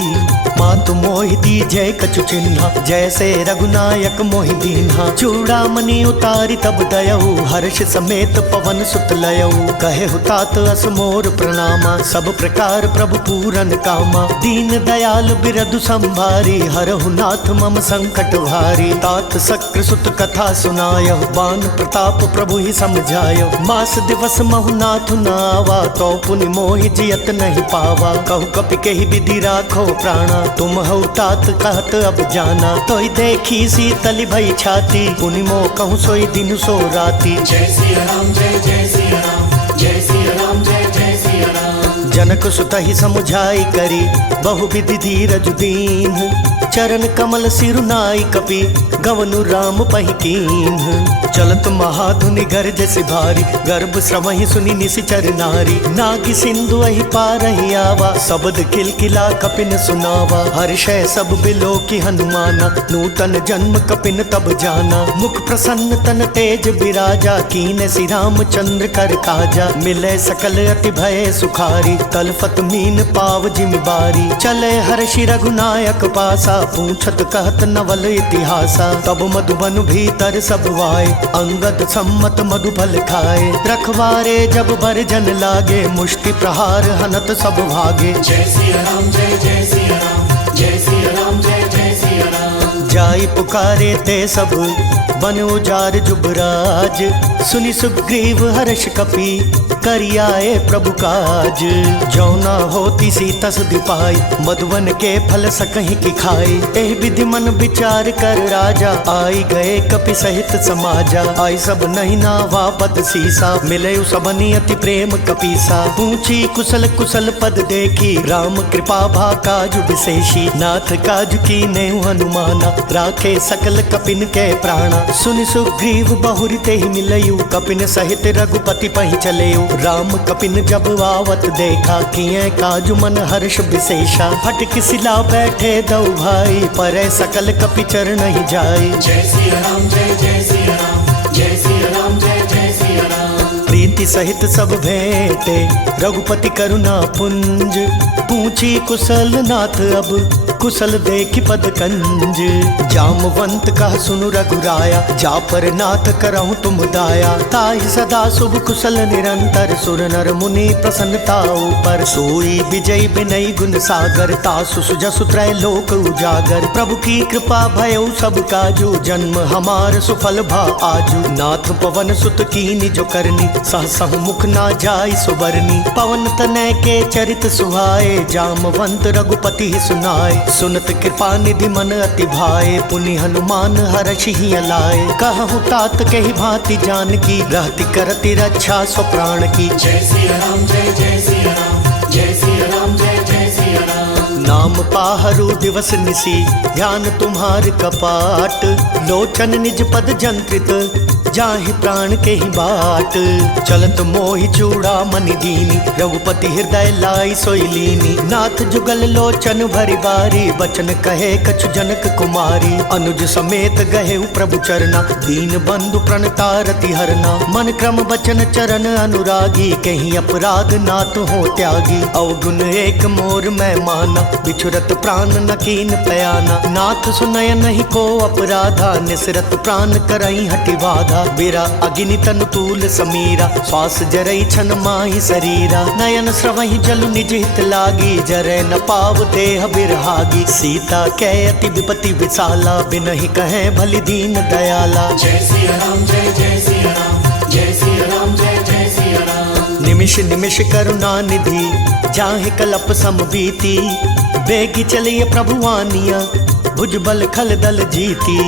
मातु मोहि दीजय कछु चिन्हा, जैसे रघुनायक मोहि दीन्हा। चूड़ामणि उतारी तब दयऊ, हर्ष समेत पवन सुत लयऊ। कहे हुतात अस मोर प्रणामा, सब प्रकार प्रभु पूरन कामा। दीन दयाल बिरदु संभारी, हरहु नाथ मम संकट भारी। तात सक्र सुत कथा सुनायहु, बान प्रताप प्रभु ही समझायहु। मास दिवस महु नाथ न आवा, तो पुनि मोहि जियत नहीं पावा। कहु कपि केहि विधि राखो प्राणा, तुम हो तात कहत अब जाना। तोई देखी शीतल भई छाती, पुनि मोह कहूँ सोई दिन सो राती। जय सिया राम जय जय सिया राम, जय सिया राम जय जय सिया राम। जनक सुत ही समुझाई करी, बहुविधि धीरज दीन। चरण कमल सिरुनाई कपि, गवनु राम पहि कीन्ह। चलत महाधुनि गर्ज से भारी, गर्भ श्रवहि सुनि निशिचर नारी। नागी सिंधु अहि पारहि आवा, शब्द किलकिला कपिन सुनावा। हर्षै सब बिलो की हनुमाना, नूतन जन्म कपिन तब जाना। मुख प्रसन्न तन तेज बिराजा, कीन श्री रामचंद्र कर काजा। मिले सकल अति भय सुखारी, तलफत मीन पाव जिमि बारी। चले हर्षि रघुनायक पासा, पूछत कहत नवल इतिहासा। तब मधुबन भीतर सब वाए, अंगद सम्मत मधुफल खाए। रखवारे जब बरजन लागे, मुष्टि प्रहार हनत सब भागे। जय सिया राम जय जय सिया राम, जय सिया राम जय जय सिया राम। जाई पुकारे ते सब, बन उजार जुबराज। सुनि सुग्रीव हर्ष कपि, करियाए प्रभु काज। जौना होती सी तस दिपाई, मधुवन के फल सकहीं की खाई। एह विधि मन विचार कर राजा, आई गए कपि सहित समाजा। आई सब नहीं नावा पद सीसा, मिले सबनी अति प्रेम कपीसा। पूछी कुशल कुशल पद देखी, राम कृपा भा काजु विशेषी। नाथ काजु की नेहु हनुमाना, राखे सकल कपिन के प्राणा। सुनि सुग्रीव बहुरी ते ही मिलयु, कपिन सहित रघुपति पहि चलेयु। राम कपिन जब आवत देखा, किए काजु मन हर्ष विशेषा। फटक सिला बैठे दो भाई, परे सकल कपि चरण ही जाई। जय सिया राम जय जय सिया राम, जय सिया राम जय जय सिया राम। प्रीति सहित सब भेंटे, रघुपति करुणा पुंज। पूछी कुशल नाथ अब, कुशल देखि पद कंज। जामवंत कह सुनु रघुराया, जा पर नाथ करहु तुम दाया। ताहि सदा शुभ कुशल निरंतर, सुर नर मुनि प्रसन्नता ऊपर। सोई विजय विनय गुण सागर, तासु सुजसु त्रय लोक उजागर। प्रभु की कृपा भयउ सब काजू, जन्म हमार सुफल भा आजू। नाथ पवन सुत कीनि जो करनी, सहसहु मुख ना जाय सुबरनी। पवन तनय के चरित सुहाए, जामवंत रघुपति ही सुनाए। सुनत कृपा निधि मन अति भाए, पुनि हनुमान हर्ष ही लाए। कहु तात कहि भांति जानकी, रहति करति रक्षा स्व प्राण की। जय सिया राम जय जय सिया राम, जय सिया राम जय जय सिया राम। नाम पाहरु दिवस निसी, ध्यान तुम्हार कपाट। लोचन निज पद जंत्रित, जाहि प्राण के ही बाट। चलत मोहि चूड़ामणि दीनी, रघुपति हृदय लाई सोई लीनी। नाथ जुगल लोचन भरि बारी, बचन कहे कछु जनक कुमारी। अनुज समेत गहे प्रभु चरना, दीन बंधु प्रणतारति हरना। मन क्रम बचन चरण अनुरागी, कहीं अपराध नाथ हो त्यागी। अवगुण एक मोर मैं माना, बिछुरत प्राण न कीन पयाना। नाथ सुनय नहीं को अपराधा, निसरत प्राण करई हटि बाधा। बिरा अग्नि तनु तूल समीरा, श्वास जरई छन माहि शरीरा। नयन स्रवहि जलु निज हित लागी, जरै न पाव देह बिरहागी। सीता कै अति विपति विशाला, बिनहि कहे भलि दीन दयाला। जय सिया राम जय जय सिया राम, जय सिया राम जय जय सिया राम। निमिष निमिष करुणा निधि, जाहि कलप सम बीती। बेगी चलिए प्रभु आनिया, भुजबल खल दल जीती।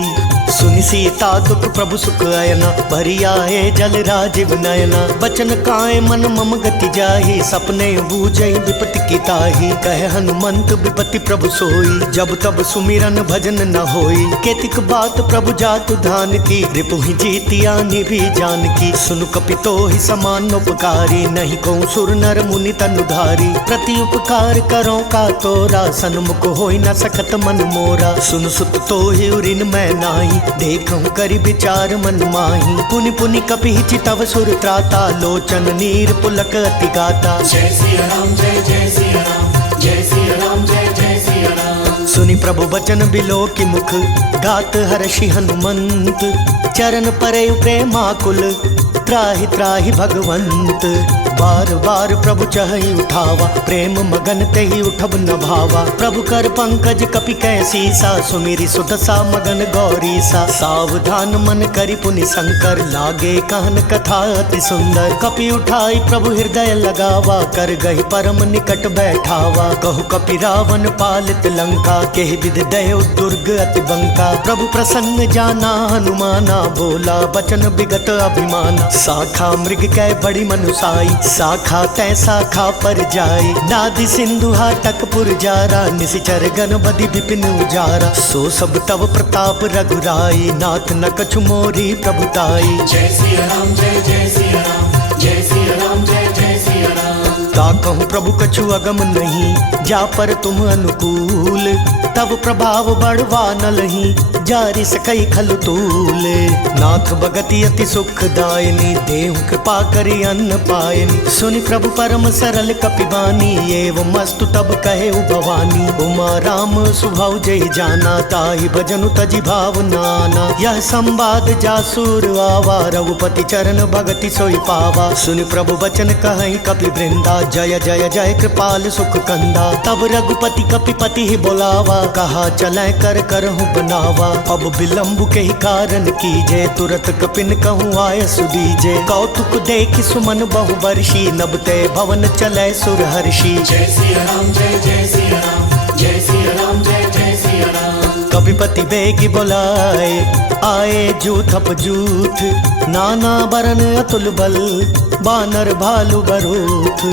सुनि सीता दुख प्रभु सुख अयना, भरी आए जल राजीव नयना। बचन काए मन मम गति जाहि, सपने बूझई विपति की ताहि। कहे हनुमंत विपति प्रभु सोई, जब तब सुमिरन भजन न होई। केतिक बात प्रभु जातु धान की, रिपु ही जीतिया निभि जानकी। सुनु कपितो ही समान उपकारी, नहीं को सुर नर मुनि तनुधारी। प्रति उपकार करो का तोरा, सन्मुख होई न सकत मन मोरा। सुन सुत तो ही उरिन मैं नाही, देखहु करि विचार मन माही। पुनि पुनि कपि तव सुर त्राता, लोचन नीर पुलक अति गाता। जय सिया राम जय जय सिया राम, जय सिया राम जय जय सिया राम। सुनि प्रभु बचन बिलो की मुख, गात हर्षि हनुमंत। चरण परे प्रेमाकुल, त्राहि त्राहि भगवंत। बार बार प्रभु चहि उठावा, प्रेम मगन तेहि उठब न भावा। प्रभु कर पंकज कपि कैसीसा, सुमिरि सुदशा मगन गौरीसा। सावधान मन करि पुनि शंकर, लागे कहन कथा अति सुंदर। कपि उठाई प्रभु हृदय लगावा, कर गहि परम निकट बैठावा। कहु कपि रावण पालित लंका, केहि विधि दयो दुर्ग अति बंका। प्रभु प्रसन्न जाना हनुमाना, बोला बचन विगत अभिमाना। शाखा मृग कै बड़ी मनुसाई, शाखा तै शाखा पर जाई। नादि सिंधु हाटक पुर जारा, निशिचर गण बदि विपिन उजारा। सो सब तव प्रताप रघुराई, नाथ न कछु मोरी प्रभुताई। जय सिया राम जय जय सिया राम, जय सिया राम जय जय सिया राम। ताकहु प्रभु कछु अगम नहीं, जा पर तुम अनुकूल। तब प्रभाव बढ़वा न लही, जारि सकई खलु तूल। नाथ भगति अति सुखदायिनी, देहु कृपा करि अन्न पायनी। सुनि प्रभु परम सरल कपिबानी, एवं मस्तु तब कहे भवानी। उमा राम सुभाव जय जाना, ताहि भजनु तजि भाव नाना। यह संवाद जासुर आवा, रघुपति चरण भगति सोई पावा। सुनि प्रभु बचन कहई कपि वृंदा, जय जय जय कृपाल सुख कंदा। तब रघुपति कपिपति ही बोलावा, कहा चलै कर करहु बनावा। अब विलंब के ही कारण कीजे, तुरत कपिन कहूँ आय सुदीजे। कौतुक देख सुमन बहु वर्षी, नब ते भवन चलै सुर हर्षि। जय सिया राम जय जय सिया राम, जय सिया राम जय जय सिया राम। कपिपति बेगी बोलाए, आए जूथप जूथ। नाना बरन अतुल बल, बानर भालु बरूथ।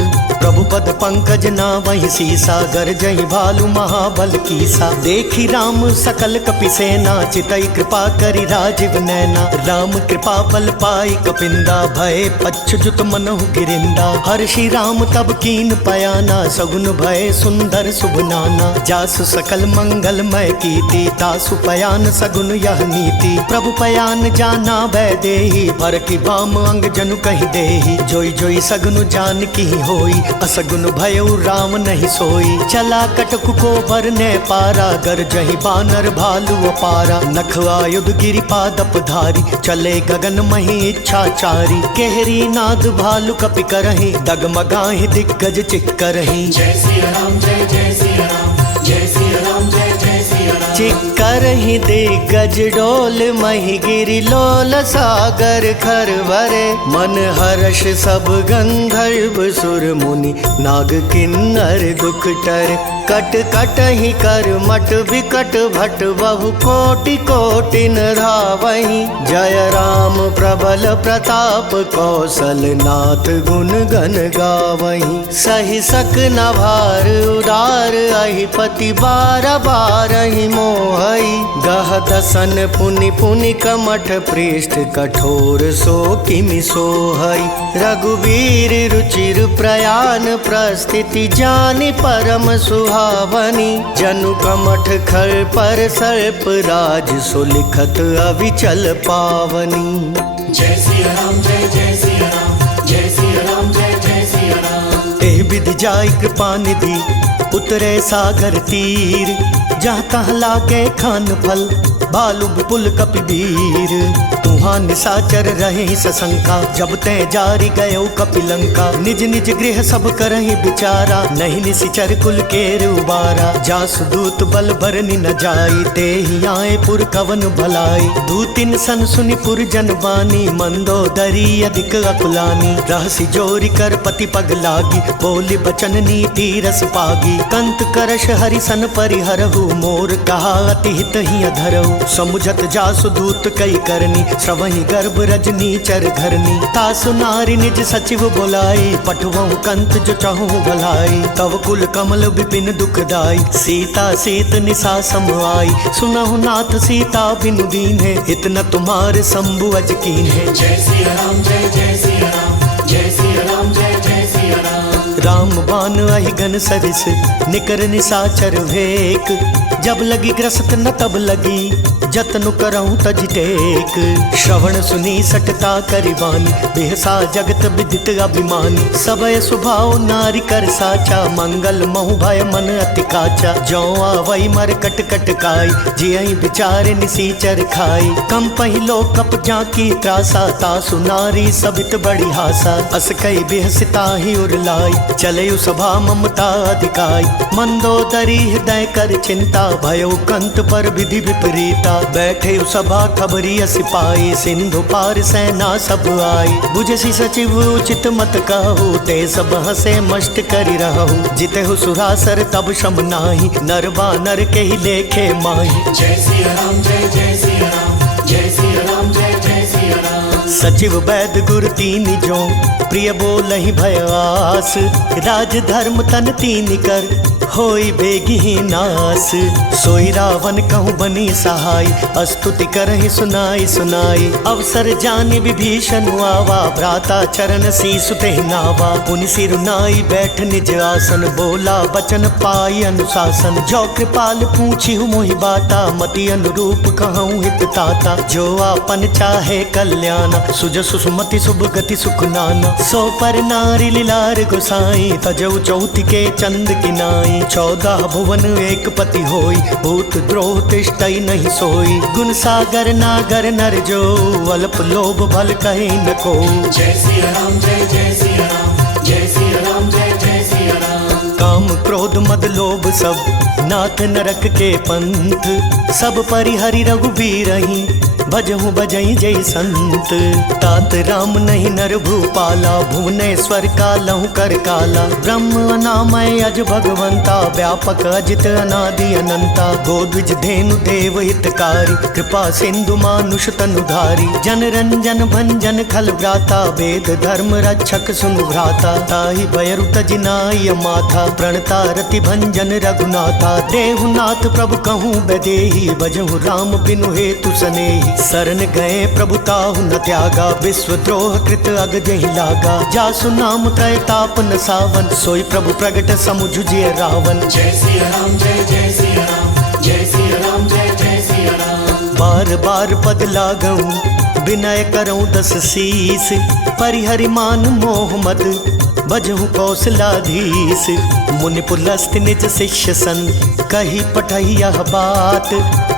प्रभु पद पंकज ना वही सीसा, गरजहि भालु महाबल कीसा। देखी राम सकल कपि सेना, चितई कृपा करि राजीव नैना। राम कृपा बल पाई कपिंदा, भय पच्छुत मनहु गिरिंदा। हर्षि राम तब कीन पयाना, सगुन भय सुंदर शुभ नाना। जासु सकल मंगलमय कीर्ति, तासु पयान सगुन यह नीति। प्रभु पयान जाना भय देहि, पर की बाम अंग जनु कहि देहि। जोई जोई सगुन जान की होई, असगुन भयउ राम नहीं सोई। चला कटक को बरने पारा, गरजहि बानर भालु अपारा। नख आयुध गिरिपादप धारी, चले गगन मही इच्छाचारी। केहरी नाद भालु कपि करहि, डगमगाहि दिग्गज चिक्करहि। जय सिया राम जय जय सिया राम, जय सिया राम जय जय सिया राम। चिक्करहि दिग्गज डोल, मही गिरि लोल सागर खरवरे। मन हर्ष सब गंधर्व सुर मुनि, नाग किन्नर दुख टर। कट कटहि कर मट विकट भट, बहु कोटि कोटि न धावहि। जय राम प्रबल प्रताप, कौशल नाथ गुण गण गावहि। सहि सक न भार उदार, अहि पति बार बार ही मोहई। गह दसन पुनि पुनि कमठ, पृष्ठ कठोर सो किमि सोहई। रघुवीर रुचिर प्रयाण, प्रस्थिति जानि परम सुहावनी। जनु कमठ खर पर सर्प राज, सो लिखत अविचल पावनी। जय सिया राम जय जय सिया राम, जय सिया राम जय जय सिया राम। एह विधि जाय कृपा निधि, उतरे सागर तीर। जहाँ तहाँ लागे खान फल, भालु विपुल कपिवीर। तुहाँ निशाचर रहे सशंका, जब ते जारी गयो कपिलंका। निज निज गृह सब करहि विचारा, नहीं निशिचर कुल केर उबारा। जासु दूत बल भरनि न जाई, तेहि आए पुर कवन भलाई। दूतिन सन सुनि पुर जन बानी, मंदोदरी अधिक अकुलानी। रहसि जोरी कर पति पग लागी, बोली बचन नीति रस पागी। कंत करश हरि सन परिहरहु, मोर कहा अति हित ही अधरहु। समुझत जासु दूत कई करनी, श्रवहि गर्भ रजनी चर घरनी। तासु नारी निज सचिव बोलाई, पठवहु कंत जो चहु भलाई। तव कुल कमल विपिन दुखदाई, सीता सीत निशा सम आई। सुनहु नाथ सीता बिनु दीन्हे, इतना तुम्हार शंभु अज कीन्हे। जय सिया राम जय जय सिया राम, जय सिया राम जय जय सिया राम। राम बान अहि गण सुमिरन सरिस निकर निसाचर भेक। जब लगी ग्रस्त न तब लगी जतनु करऊं तज टेक। श्रवण सुनी सटता करिबानी बेहसा जगत विदित अभिमानी। सबय स्वभाव नारी कर साचा मंगल महु भय मन अति काचा। जौ आवई मर कट कट काई जियई बिचारे निसीचर खाई। कम पहिलो कप जाकी त्रासा तासु नारी सबित बड़ी हासा। अस कई बेहसिता ही उरलाई चले सभा ममता अधिकाई। मंदोदरी हृदय कर चिंता भयो कंत पर विधि विपरीता। बैठे सभा खबरी सिपाही सिंधु पार सेना सब आई। बुझसी सचिव उचित मत कहु ते सब हसे मस्त करी रहु। जिते हु सुरासर तब शम नाही नर बानर के ही लेखे माही। जय सिया राम जय जय सिया राम जय सिया राम जय जय सिया राम। सचिव वैद गुर तीन जो प्रिय बोलहि भयास। राज धर्म तन तीन कर होई बेगी नास। सोई रावण कहूँ बनी सहाय स्तुति करहि सुनाई सुनाई। अवसर जानि विभीषण आवा भ्राता चरण शीसु तेहि नावा। पुनि सिर नाई बैठ निज आसन बोला बचन पाई अनुशासन। जो कृपाल पूछी मोहि बाता मति अनुरूप कहूँ हित ताता। जो आपन चाहे कल्याण सुजसु सुमति शुभ गति सुख नाना। सो पर नारी लीलार गोसाई तजऊ चौथ के चंद किनाई। 14 भुवन एक पति होई भूत द्रोह तिष्ठई नहीं सोई। गुण सागर नागर नर जो अल्प लोभ भल कहीं न को। जय सिया राम जय जय सिया राम जय सिया राम जय जय सिया राम। काम क्रोध मद लोभ सब नाथ नरक के पंथ। सब परिहरि रघुबीरहि भजहु बजई जय संत। तात राम नहीं नर भूपाला भुवनेश्वर कालहु कर काला। ब्रह्म अनामय अज भगवंता व्यापक अजित अनादि अनंता। गोद्विज धेनु देव हितकारी कृपा सिंधु मानुष तनुधारी। जन रंजन भंजन खल व्राता वेद धर्म रक्षक सुनु भ्राता। ताहि भयरु तजिनाय माथा प्रणता रति भंजन रघुनाथा। देहुनाथ प्रभु कहूँ बेदेही भजहु राम बिनु हेतु सनेही। शरण गए प्रभु ताहु न त्यागा विश्वद्रोह कृत अग जहि लागा। जासु नाम त्रय ताप न सावन सोई प्रभु प्रगट समुझुजिय रावण। जय सिया राम जय जय सिया राम जय सिया राम जय जय सिया राम। बार बार पद लागऊं विनय करऊं 10 शीस। परिहरि मान मोह मद बजहु कौशलाधीश। मुनि पुलस्त निज शिष्य सन कही पठही यह बात।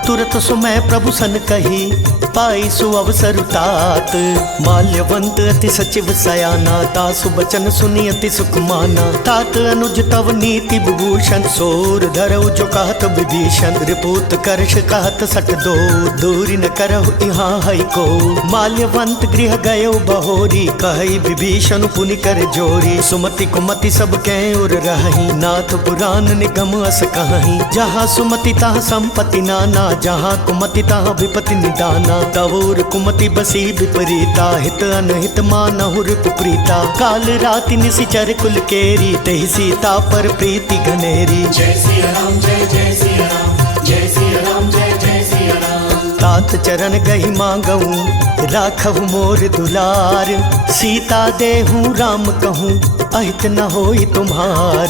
तुरत सुमय प्रभु सन कही पाई सु अवसर तात। माल्यवंत अति सचिव सयाना तासु बचन सुनि अति सुख माना। तात अनुज तव नीति विभूषण सोर धरऊ जो कहत विभीषण। रिपुत करश कहत सट दो दूरी न करहु यहाँ है को। माल्यवंत गृह गयो बहोरी कही विभीषण पुनि कर जोरी। सुमति कुमति सब कै उर रही नाथ पुराण निगम अस कहीं। जहाँ सुमति तहाँ संपत्ति नाना जहाँ कुमति तहाँ विपति निदाना। तवोर कुमति बसी विपरीता हित अनहित मानहुर कुप्रीता। काल राति निशिचर कुल केरी तेहि सीता पर प्रीति घनेरी। जय सिया राम जय जय सिया राम जय सिया राम जय जय सिया राम। तात चरण गहि मांगऊं राखव मोर दुलार। सीता देहूँ राम कहूँ अहित न होई तुम्हार।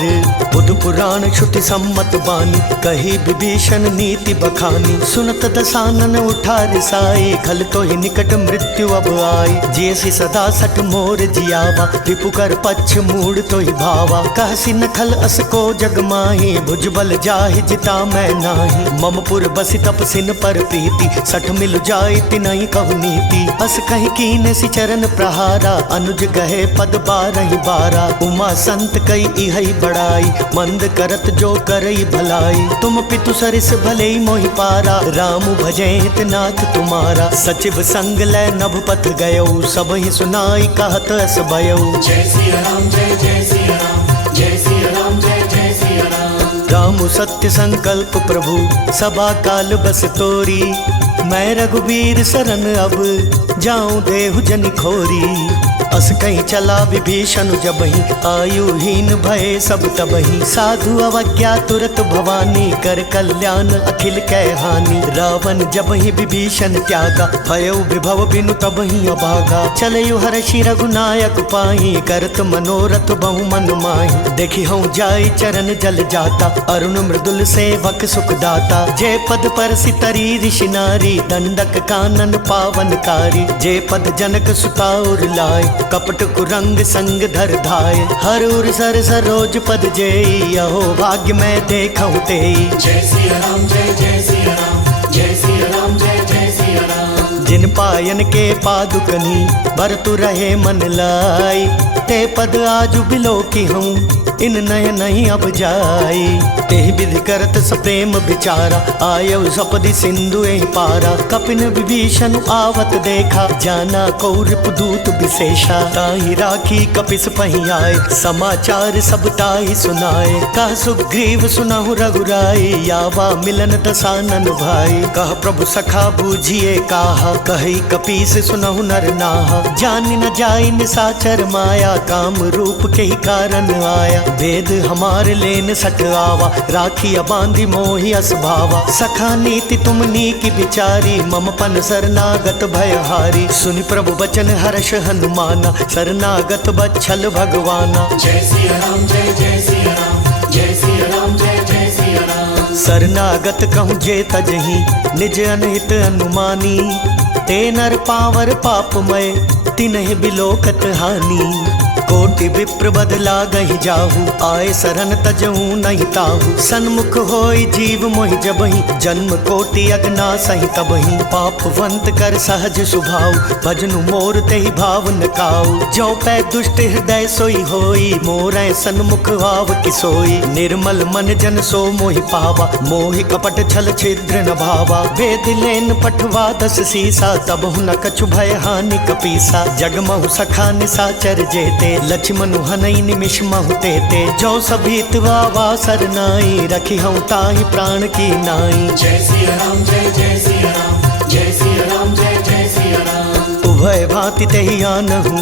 बुध पुराण श्रुति सम्मत बानी कही विभीषण नीति बखानी। सुनत दसानन उठा रिसाई खल तो ही निकट मृत्यु अब आई। जैसी सदा सठ मोर जियावा रिपु कर पक्ष मूड तो ही भावा। कहसी न खल अस को जग माही भुजबल जाहि जिता मैं नाही। ममपुर बसी तपसिन पर प्रीति सठ मिल जाय तिनहि कहु नीति। अस कहीं कीन सि चरण प्रहारा अनुज गहे पद 12 उमा संत कई इहई बड़ाई मंद करत जो करई भलाई। तुम पितु सरिस भले मोहि पारा राम भजे हित नाथ तुम्हारा। सचिव संग लै नभ पथ गयो सब ही सुनाई कहत अस भयो। जय सिया राम जय जय सिया राम जय सिया राम जय जय सिया राम। राम सत्य संकल्प प्रभु सभा काल बस तोरी। मैं रघुबीर शरण अब जाऊं देहु जनि खोरी। अस कहीं चला विभीषण जबहि, आयुहीन भये सब तबहि। साधु अवज्ञा तुरत भवानी, कर कल्याण अखिल कै हानि। रावण जबहि विभीषण त्यागा, भयउ विभव बिनु तबहि अभागा। चलयु हर्षि रघुनायक पाहि, करत मनोरथ बहु मन माहि। देखि हूँ जाई चरण जल जाता, अरुण मृदुल सेवक सुख दाता। जे पद पर सितरी ऋषि नारी, दंडक कानन पावनकारी। जे पद जनक सुता उर लाय, कपट कुरंग संग धर धाय। हर उर सर सरोज पद जेई, अहो भाग्य मैं देखहु तेई। जय सिया राम जय जय सिया राम, जय सिया राम जय जय सिया राम। जिन पायन के पादुकनी, बरतु रहे मन लाई। ते पद आजु बिलो की हूँ, इन नय नहीं अब जाई। तेहि विधि करत सप्रेम विचारा, आयउ सपदि सिंधु एहि पारा। कपिन विभीषण आवत देखा, जाना कौरप दूत विशेषा। ताहि राखी कपिस पहि आए, समाचार सब ताहि सुनाए। कह सुग्रीव सुनहु रघुराई, यावा मिलन दसानन भाई। कह प्रभु सखा बूझिए काहा, कहि कपीस सुनहु नर नाहा। जान न जाई निसाचर माया, काम रूप के ही कारण आया। वेद हमार लेन सट आवा, राखिया बांधी मोहि अस भावा। सखा नीति तुम नीकी विचारी, मम पन शरणागत भयहारी। सुनि प्रभु बचन हर्ष हनुमाना, शरणागत बच्छल भगवाना। जय सिया राम जय जय सिया राम, जय सिया राम जय जय सिया राम। शरणागत कहूँ जे तजहि, निज अनहित अनुमानी। ते नर पावर पापमय, तिन्हि बिलोकत हानि। कोटि विप्र बदला गहि जाहु, आए शरण तजहु नहीं ताहु। सन्मुख होई जीव मोहि जबहि, जन्म कोटि अगना सहि तबहि। पापवंत कर सहज सुभाउ, भजनु मोर तेहि भाव न काऊ। जो पै दुष्ट हृदय सोई होई, मोरै सन्मुख आव किसोई। निर्मल मन जन सो मोहि पावा, मोहि कपट छल छिद्र न भावा। वेद लेन पठवा दस सीसा, तबहु न कछु भय हानि कपीसा। जगमहु सखा निसाचर जेते, लक्ष्मण हनई निमिष महु तेते। जो सभीत वावा सरनाई, रखी हूँ ताहि प्राण की नाई। जय सिया राम जय जय सिया राम, जय सिया राम जय जय सिया राम। उभय भांति तेहि आनहु,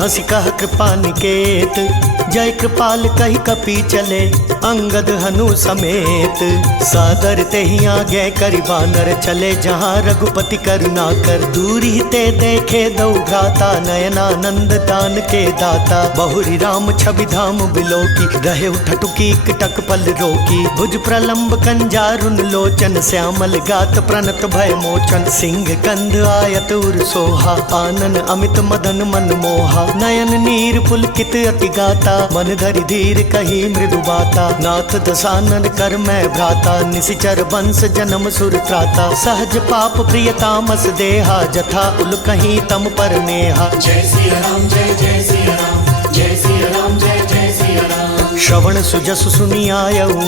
हंसी कह कृपा निकेत। जय कृपाल कहि कपि चले, अंगद हनु समेत। सादर तेहि आगे करि बानर, चले जहाँ रघुपति करुणा कर। दूरी ते देखे दो भ्राता, नयनानंद दान के दाता। बहुरी राम छवि धाम बिलोकी, रहे उठटुकी कटक पल रोकी। भुज प्रलंब कंजारुन लोचन, श्यामल गात प्रणत भय मोचन। सिंह कंद आयत उर सोहा, आनन अमित मदन मन मोहा। नयन नीर पुलकित अति गाता, मन धरि धीर कही मृदु बाता। नाथ दसानन कर मैं भ्राता, निशिचर वंश जन्म सुर त्राता। सहज पाप प्रिय तामस देहा, जथा उल कहीं तम पर नेहा। जय सिया राम जय जय सिया राम, जय सिया राम जय जय सिया राम। श्रवण सुजस सुनि आयऊ,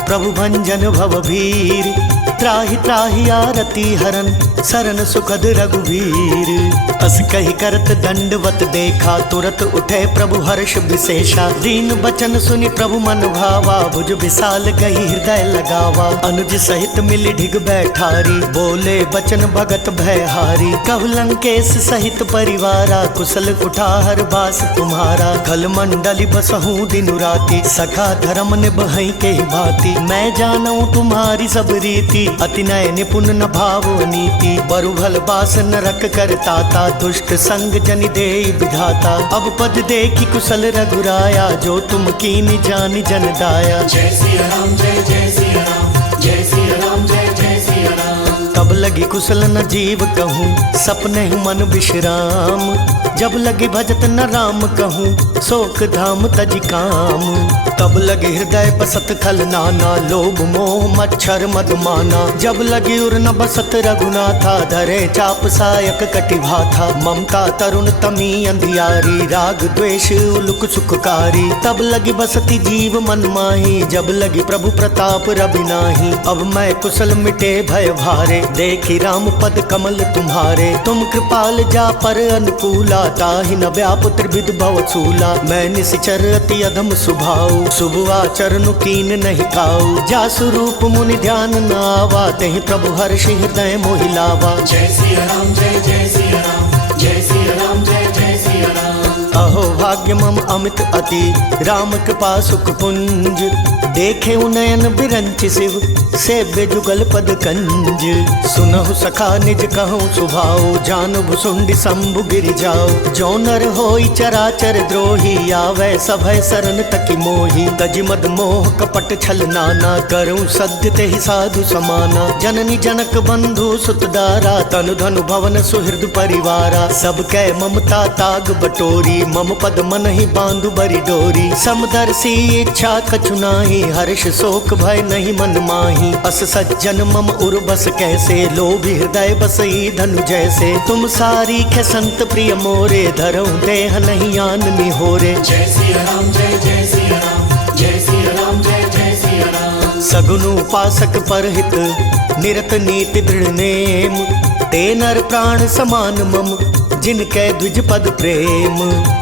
प्रभु भंजन भव भीर। त्राहि त्राहि आरती हरन, शरण सुखद रघुवीर। अस कहि करत दंडवत देखा, तुरत उठे प्रभु हर्ष विशेषा। दीन बचन सुनि प्रभु मन भावा, भुज विशाल गही हृदय लगावा। अनुज सहित मिली ढिग बैठारी, बोले बचन भगत भयहारी। कहु लंकेश सहित परिवारा, कुशल कुठार बास तुम्हारा। खल मंडली बसहूँ दिनु राति, सखा धर्म निबहै के भांति। मैं जानूं तुम्हारी सब रीति, अति नय निपुण न भाव नीति। बरु भल बास नरक कर ताता, दुष्ट संग जनि देई विधाता। अब पद देखी कुशल रघुराया, जो तुम कीनि जानि जन दाया। जय सिया राम जय जय सिया राम, जय सिया राम जय जय सिया राम। तब लगी कुशल न जीव कहूँ, सपने मन विश्राम। जब लगी भजत न राम कहूँ, शोक धाम तज काम। तब लगे हृदय बसत खल नाना, लोभ मोह मच्छर मदमाना। जब लगी उर न बसत रघुनाथा, धरे चाप सायक कटिभा था। ममता तरुण तमी अंधियारी, राग द्वेष उलुक सुखकारी। तब लगी बसती जीव मन माही, जब लगी प्रभु प्रताप रवि नाही। अब मैं कुशल मिटे भय भारे, देखी राम पद कमल तुम्हारे। तुम कृपाल जा पर अनुकूला, ताहि न व्याप त्रिविध भव सूला। मैं निशिचर अति अधम सुभाऊ, शुभ आचरण कीन नहीं खाऊ। जा स्वरूप मुनि ध्यान न आवा, तेहि प्रभु हर्षि हृदय मोहि लावा। जय सिया राम जय जय सिया राम, जय सिया राम जय सिया राम। अहो भाग्य मम अमित अति राम कृपा सुख पुंज, देखे नयन बिरंच शिव सेव्य जुगल पद कंज। सुनहु सखा निज कहूँ सुभाओ, जानबु सुंड शंभु गिर जाओ। जो नर होई चराचर द्रोही, आवे सभय सरन तकी मोही। तज मद मोह कपट छल नाना, करूँ सद्य ते ही साधु समाना। जननी जनक बंधु सुत दारा, तनु धनु भवन सुहृद परिवारा। सब कै ममता ताग बटोरी, मम पद मन ही बांधु बरी डोरी। समदर्शी इच्छा कछु नाही, हर्ष शोक भय नहीं मन माही। अस सज्जन मम उर्बस कैसे, लोभी हृदय बसई धनु जैसे। तुम सारी खे संत प्रिय मोरे, धरऊं देह नहीं आन निहोरे। जय सिया राम जय सिया राम, जय सिया राम जय सिया राम। सगुन उपासक परहित निरत नीति दृढ़ नेम। ते नर प्राण समान मम, जिनके द्विज पद प्रेम।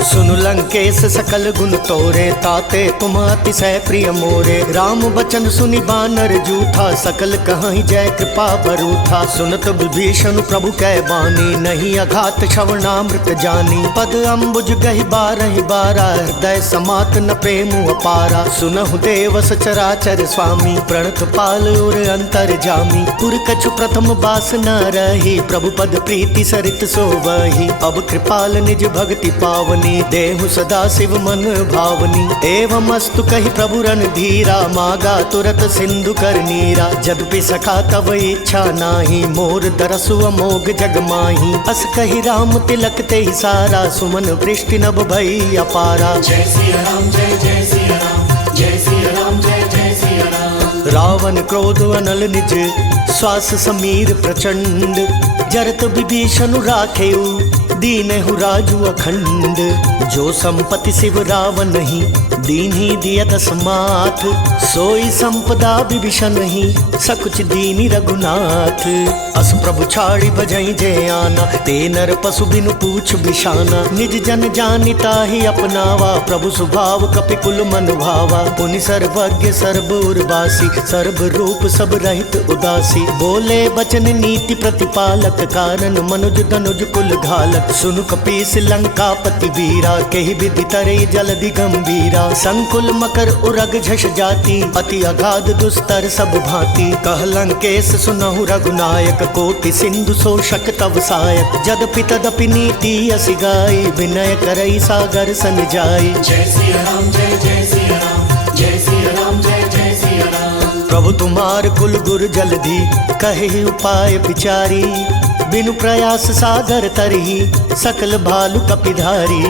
सुनु लंकेश सकल गुण तोरे, ताते तुम अतिशय प्रिय मोरे। राम बचन सुनि बानर जूठा, सकल कहाई जय कृपा बरूठा। सुनत विभीषण प्रभु कै बानी, नहीं अघात श्रवणामृत जानी। पद अम्बुज गहि बारहि बारा, हृदय समात न प्रेम अपारा। सुनहु देव सचराचर स्वामी, प्रणत पाल उर अंतर जामी। पुर कछु प्रथम बास न रही, प्रभु पद प्रीति सरित सोवही। अब कृपाल निज भक्ति पावनी, देहु सदा शिव मन भावनी। एवं अस्तु कहि प्रभु रणधीरा, मागा तुरत सिंधु कर नीरा। जद्यपि सखा तब इच्छा नाही, मोर दरसु अमोघ जग माही। अस कहि राम तिलक ते सारा, सुमन वृष्टि नभ भई अपारा। जय सिया राम जय सिया राम, जय सिया राम जय सिया राम। रावण क्रोध अनल निज, श्वास समीर प्रचंड। जरत विभीषण राखेउ, दीनहु राजु अखंड। जो संपत्ति शिव रावण ही, दीन्ही दिय दस माथ। सोई संपदा विभीषण ही, सकुच दीनी रघुनाथ। अस प्रभु छाड़ी बजई जय आना, ते नर पशु बिनु पूछ बिशाना। निज जन जानिता ही अपनावा, प्रभु स्वभाव कपि कुल मन भावा। पुनि सर्वज्ञ सर्व उर्वासी, सर्व रूप सब रहित उदासी। बोले बचन नीति प्रतिपालक, कारण मनुज धनुज कुल घालक। सुनु कपीस लंकापति वीरा, केहि विधि तरे जलधि गंभीरा। संकुल मकर उरग झष जाति, अति अगाध दुस्तर सब भांति। कह लंकेश सुनहु रघुनायक, कोटि सिंधु शोषक तव सायक। जदपि तदपि नीति असि गाई, विनय करई सागर सन जाई। जय सिया राम जय सिया राम, जय सिया राम जय सिया राम। प्रभु तुम्हार कुल गुर जलधि, कहे उपाय विचारी। बिनु प्रयास सागर तरही, सकल भालु कपिधारी।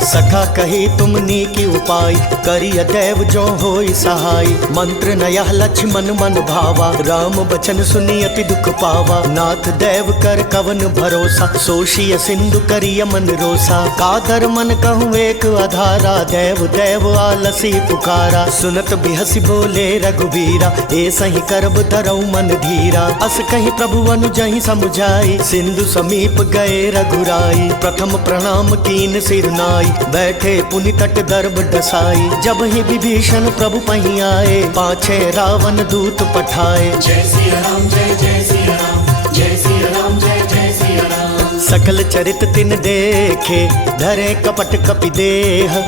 सखा कहे तुमनी की उपाय, करिय दैव जो होई सहाय। मंत्र नयह लक्ष्मण मन भावा, राम बचन सुनी अति दुख पावा। नाथ दैव कर कवन भरोसा, सोशिय सिंधु करिय मन रोसा। कादर मन कहूँ एक आधारा, दैव दैव आलसी पुकारा। सुनत बिहसी बोले रघुबीरा, ए सही करब धरऊ मन धीरा। अस कहीं प्रभु अनुजहि समुझाई, सिंधु समीप गए रघुराई। प्रथम प्रणाम कीन सिर नाई, बैठे पुनि तट दर्भ डसाई। जब ही विभीषण प्रभु पही आए, पाछे रावण दूत पठाए। जय सिया राम जय सिया राम, जय सिया राम जय सिया राम। सकल चरित तिन देखे, धरे कपट कपि देह।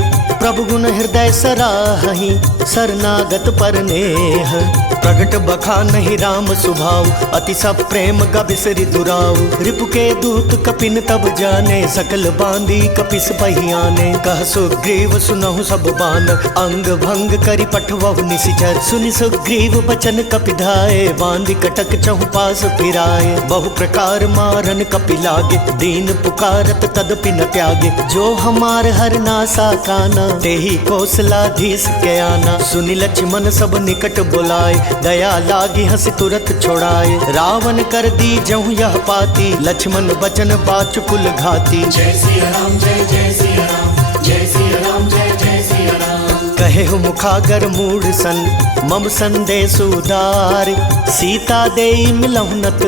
प्रभु गुण हृदय सराहि, शरणागत पर नेह। प्रगट बखान ही राम सुभाव, अति सब प्रेम गबिसरि दुराव। रिपु के दूत कपिन तब जाने, सकल बांधी कपिस पहियाने। कह सुग्रीव सुनहु सब बान, अंग भंग करि पठवहु निशिचर। सुनि सुग्रीव बचन कपि धाये, बांधी कटक चहु पास फिराए। बहु प्रकार मारन कपि लागे, दीन पुकारत तदपि न त्यागे। जो हमार हर नासा काना, तेहि कौशलाधीश के आना। सुनि लक्ष्मण सब निकट बुलाए, दया लागी हंसी तुरत छोड़ाए। रावण कर दी जहु यह पाती, लक्ष्मण बचन बाचुकुल घाती। जय सिया राम जय सिया राम, जय सिया राम जय सिया राम। कहे हो मुखागर मूढ़ सन, मम संदेश उदार। सीता देई मिलहुनत,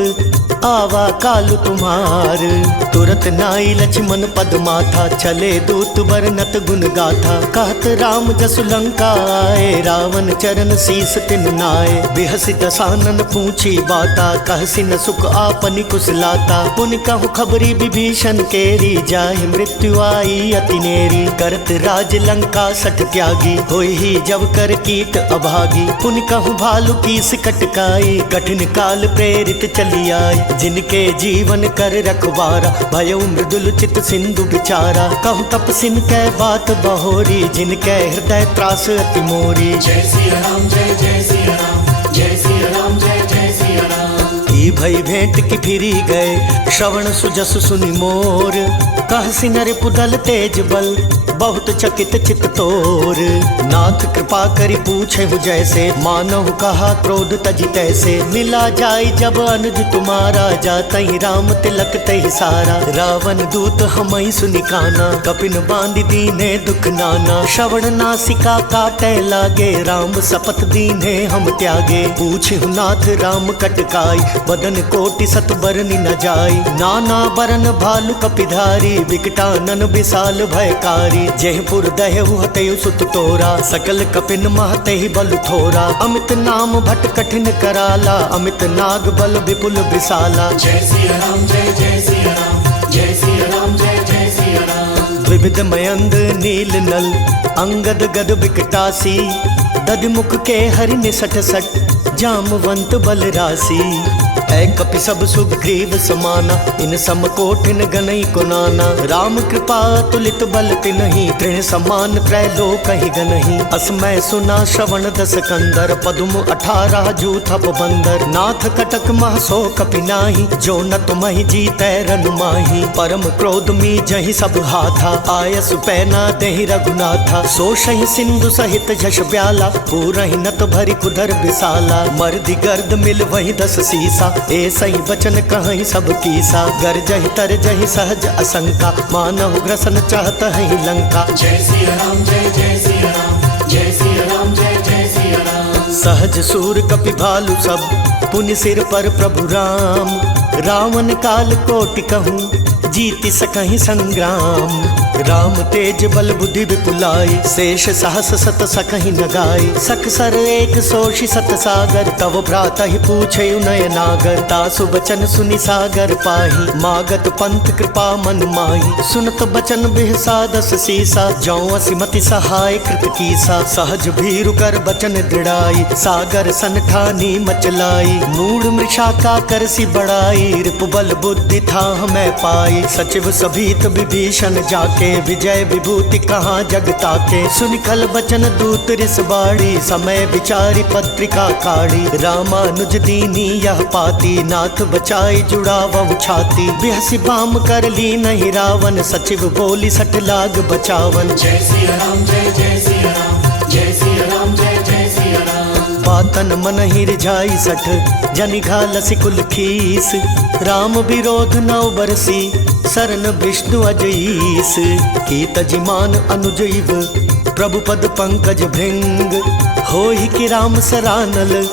आवा कालु तुम्हार। तुरत नाई लक्ष्मण पद माथा, चले दूत बरनत गुण गाथा। कहत राम जसु लंका आए, रावण चरण शीस तिन नाए। बिहसि दसानन पूछी बाता, कहसि न सुख आपनि कुशलाता। पुन कहु खबरी विभीषण केरी, जाहि मृत्यु आई अति नेरी। करत राज लंका सठ त्यागी, होई ही जब कर कीट अभागी। पुन कहु भालु की कटकाई, कठिन काल प्रेरित चली आई। जिनके जीवन कर रखवारा, भयउ मृदुल चित सिंधु बिचारा। कहु तपसिन कै बात बहोरी, जिनके हृदय त्रास अति मोरी। जय सिया राम जय जय सिया राम, जय सिया राम जय जय सिया राम। ई भई भेंट की फिरी गए, श्रवण सुजस सुनि मोर। कहसि नर पुदल तेज बल, बहुत चकित चित तोर। नाथ कृपा करि पूछे हु जैसे, मानहु कहा क्रोध तजि तैसे। मिला जाय जब अनुज तुम्हारा, जातहि राम तिलक तहि सारा। रावण दूत हमहि सुनि काना, कपिन बांधि दीने दुख नाना। श्रवण नासिका काटे लागे, राम शपथ दीने हम त्यागे। पूछहु नाथ राम कटकाई, बदन कोटि सत बरनि न जाई। नाना बरन भालु कपिधारी, विकटानन विशाल भयकारी। जयपुर दहु हतयु सुत तोरा, सकल कपिन महतहि बल थोरा। अमित नाम भट कठिन कराला, अमित नाग बल विपुल विशाला। जय सिया राम जय जय सिया राम, जय सिया राम जय जय सिया राम। विविध मयंद नील नल, अंगद गद विकटासी। दधिमुख के हरि निसठ सठ, जामवंत बल राशि। ऐ कपि सब सुग्रीव समाना, इन सम कोठिन गनई को नाना। राम कृपा तुलित बल तिनहि, तृण समान त्रैलोक ही गनहि। असमय सुना श्रवण दस कंदर, पदुम 18 जूथप बंदर। नाथ कटक मह सो कपि नाही, जो न तुमहि जीतै रनु माही। परम क्रोध मी जहि सब हाथा, आयसु पैना देहि रघुनाथा। सोषहि सिंधु सहित झष ब्याला, पूरहि नत भरि कुधर विशाला। मर्दि गर्द मिल वही 10 सीसा, ऐसई बचन कहीं सब कीसा। गरजहि तरजहि सहज असंका, मानव ग्रसन चाहत ही लंका। जय सिया राम जय जय सिया राम, जय सिया राम जय जय सिया राम। सहज सूर कपि भालु सब, पुनि सिर पर प्रभु राम। रावण काल कोटि कहूँ, जीति सकहि संग्राम। राम तेज बल बुद्धि विपुलाई, शेष सहस सत सकहि न गाई। सख सर एक सोषि सत सागर, तव भ्राता ही पूछे नय नागर। तासु बचन सुनि सागर पाही, मागत पंथ कृपा मन माही। सुनत बचन बिहसा 10 सीसा, जौ असिमति सहाय कृत कीसा। सहज भीरु कर बचन दृढ़ाई, सागर सन ठानी मचलाई। मूढ़ मृषा का करसी बढ़ाई, रिपुबल बुद्धि था मैं पाई। सचिव सभीत विभीषण जाके, विजय विभूति कहाँ जग ताके। सुनि खल बचन दूत रिस बाड़ी, समय विचारी पत्रिका काढ़ी। रामानुज दीनी यह पाती, नाथ बचाई जुड़ावहु छाती। बिहसि बाम कर ली नहीं रावण, सचिव बोली सठ लाग बचावन। जय सिया राम जय जय सिया राम, जय सिया राम जय जय सिया राम। बातन मन ही रिझाई सठ, जनि घालसि कुल खीस। राम विरोध नौ बरसी, शरण विष्णु अजईस। की तजिमान अनुजैव, प्रभु पद पंकज भृंग। होहि कि राम सरानल,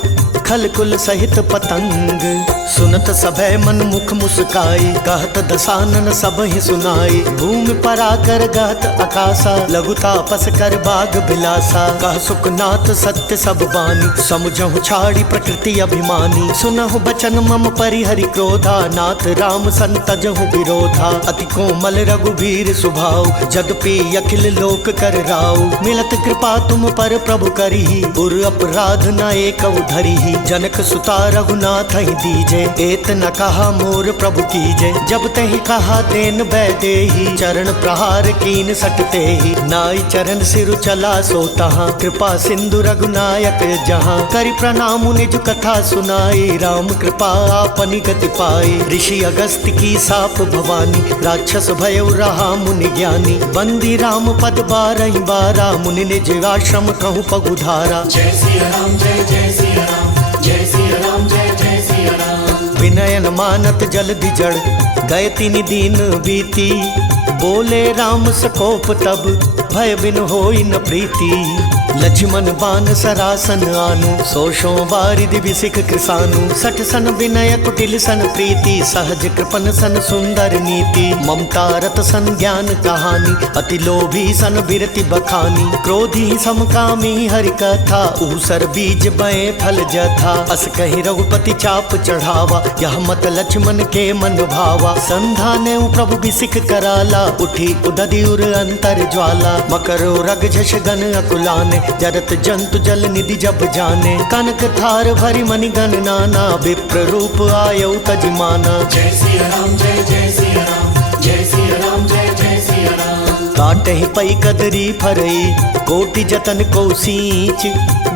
खल कुल सहित पतंग। सुनत सभय मन मुख मुस्काई, कहत दसानन सब ही सुनाई। भूमि पराकर गहत आकाशा, लघु तापस कर बाग बिलासा। कह सुखनाथ सत्य सब बानी, समुझहु छाड़ी प्रकृति अभिमानी। सुनहु बचन मम परिहरि क्रोधा, नाथ राम संतजहु विरोधा। अति कोमल रघुवीर सुभाव, जदपि अखिल लोक कर राव। मिलत कृपा तुम पर प्रभु करिहि, उर अपराध न एक धरिहि। जनक सुता रघुनाथ ही दीजे, एत न कहा मोर प्रभु कीजे। जब तहि कहा देन बैदेही, चरण प्रहार कीन सटते ही। नाई चरण सिरु चला सो तहाँ, कृपा सिंधु रघुनायक जहाँ। करि प्रणाम निज कथा सुनाई, राम कृपा आपनि गति पाई। ऋषि अगस्त्य की साप भवानी, राक्षस भयउ रहा मुनि ज्ञानी। बंदी राम पद 12 बारा, मुनि निज आश्रम कहूँ पगुधारा। जय सिया राम जय जय सिया राम, जय सिया राम जय जय सिया राम। विनयन मानत जल्दि जड़, गए 3 दिन बीती। बोले राम सकोप तब भय बिन होई न प्रीति। लक्ष्मण बान सरासन आनु, सोशो बारिधि विसिख कृसानु। सठ सन विनय कुटिल सन प्रीति, सहज कृपन सन सुंदर नीति। ममता रत सन ज्ञान कहानी, अति लोभी सन बिरति बखानी। क्रोधी समकामी हरि कथा, ऊसर बीज बए फल जथा। अस कहि रघुपति चाप चढ़ावा, यह मत लक्ष्मण के मन भावा। संधाने प्रभु बिसिख कराला, उठी उदधि उर अंतर ज्वाला। मकरो रग झष गन अकुलाने, जरत जंतु जल निधि जब जाने। कनक थार भरी मणि गण नाना, विप्र रूप आयौ तजमाना। जय सिया राम जय जय सिया राम, जय सिया राम जय जय सिया राम। काटहि पई कदरी फरई, कोटि जतन को सींच।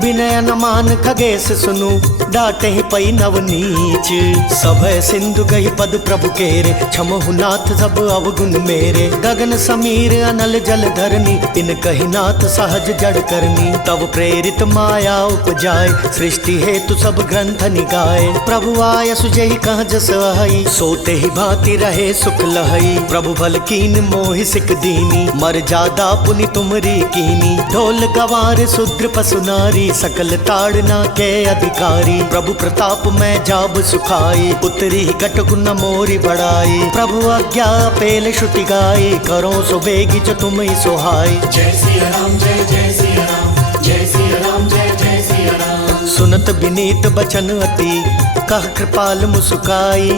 विनय न मान खगेश सुनु, डांटहि पई नव नीच। सभय सिंधु गहि पद प्रभु केरे, क्षमहु नाथ सब अवगुण मेरे। गगन समीर अनल जल धरनी, इन कहि नाथ सहज जड़ करनी। तब प्रेरित माया उपजाय, सृष्टि हेतु सब ग्रंथ निगाए। प्रभु आय सुजहि कह जस अहै, सोते ही भांति रहे सुख लहै। प्रभु बल कीन मोहि सिक दीनी, मर जादा पुनि तुमरी कीनी। ढोल गवार शूद्र पशु नारी, सकल ताड़ना के अधिकारी। प्रभु प्रताप में जाब सुखाई, उतरी कटक न मोरी बढ़ाई। प्रभु आज्ञा पेल श्रुति गाई, करो सो बेगी जो तुम ही सोहाई। जय सिया राम जय जय सिया राम, जय सिया राम जय जय सिया राम। सुनत विनीत बचन अति, कह कृपाल मुस्काई।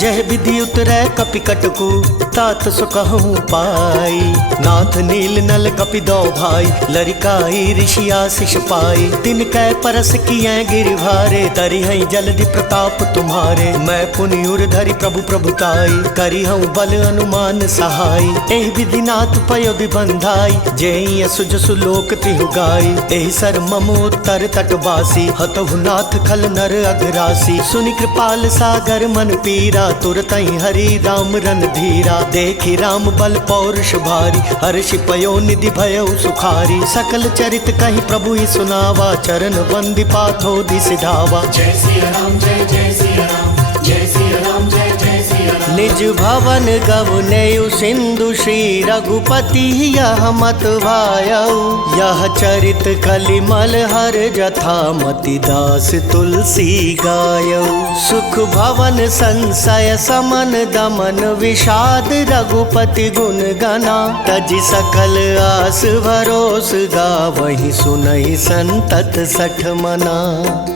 जह विधि उतरै कपि कटकु, तात सो कहूँ पाई। नाथ नील नल कपि दो भाई, लरिकाई ऋषि आशीष पाई। तिन कै परस किए गिर भारे, तरि हई जलधि प्रताप तुम्हारे। मैं पुनि उर धरि प्रभु प्रभुताई, करी हूँ बल अनुमान सहाय। एहि विधि नाथ पयोधि बंधाई, जेहि असुज सुलोक तिहु गाई। एहि सर मम उत्तर तटवासी, हतहु नाथ खल नर अघरासी। सुनि कृपाल सागर मन पीरा, तुरतहि हरि राम रन धीरा। देखि राम बल पौरुष भारी, हर्षि पयो निधि भयो सुखारी। सकल चरित कहि प्रभु ही सुनावा, चरण वंदि पाथोधि सिधावा। जय सिया राम जय जय सिया राम, जय सिया राम जय जय सिया राम। निज भवन गवनेयु सिंधु श्री रघुपति, यह मत भायऊ। यह चरित कलिमल हर जथा, मति दास तुलसी गायऊ। सुख भवन संशय समन दमन, विषाद रघुपति गुण गना। तजि सकल आस भरोस, गावहि सुनहि संतत सठ मना।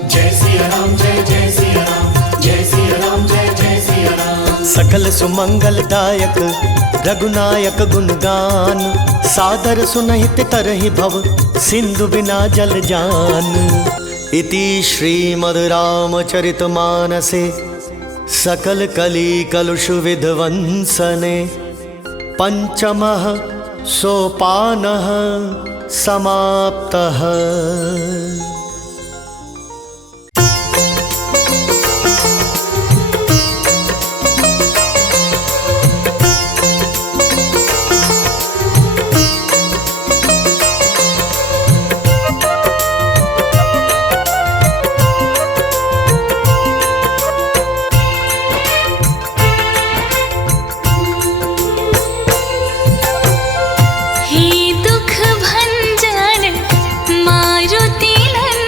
जय सिया राम जय जय सिया राम, जय सिया राम जय जय सिया राम। सकल सुमंगल दायक रघुनायक गुणगान, सादर सुनहित तरहि भव सिंधु बिना जल जान। इति श्रीमद् रामचरितमानसे सकल कली कलुष विध्वंसने, पंचमः सोपानः समाप्तः। हे दुख भंजन मारुति नंदन,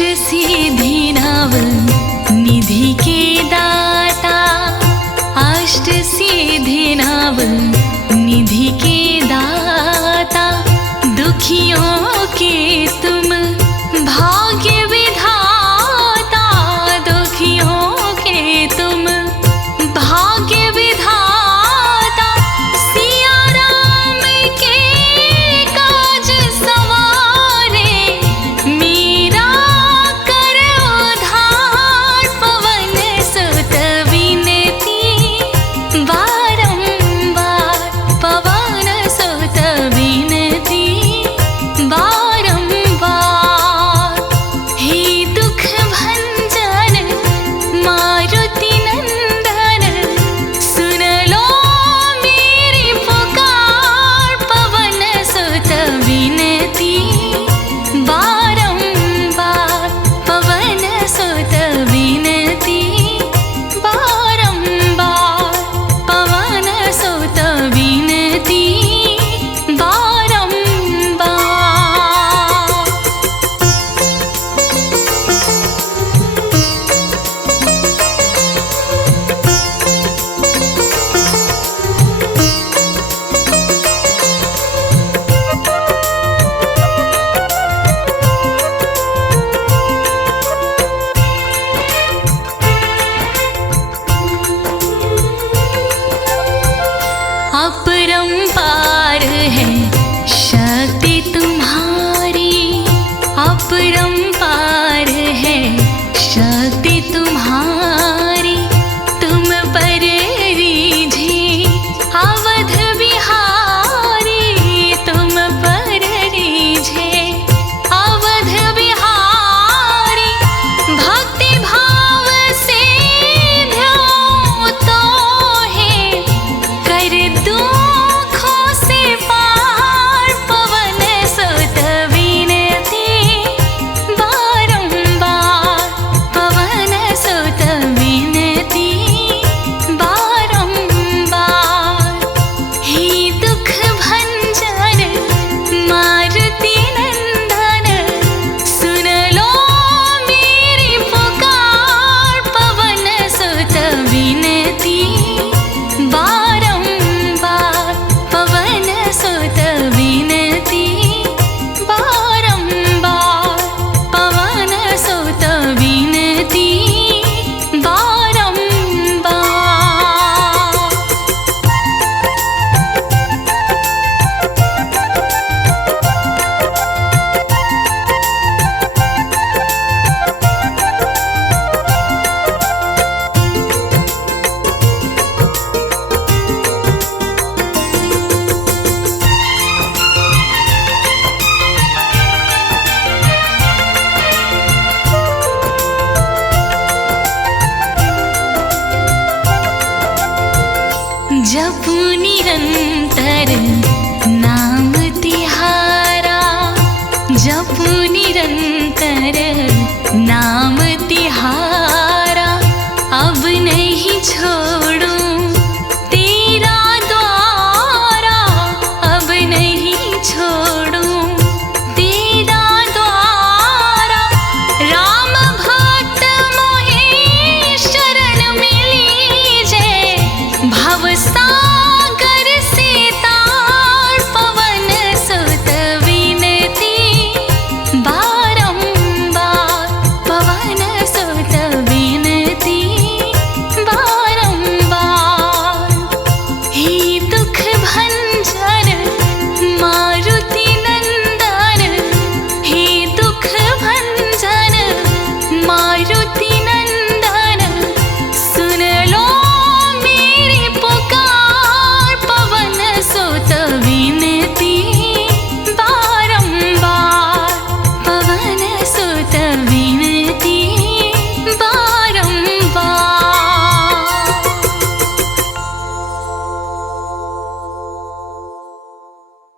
सिद्धि नव निधि के दाता, अष्ट सिद्धि नव निधि के दाता, दुखियों के तुम भाग्य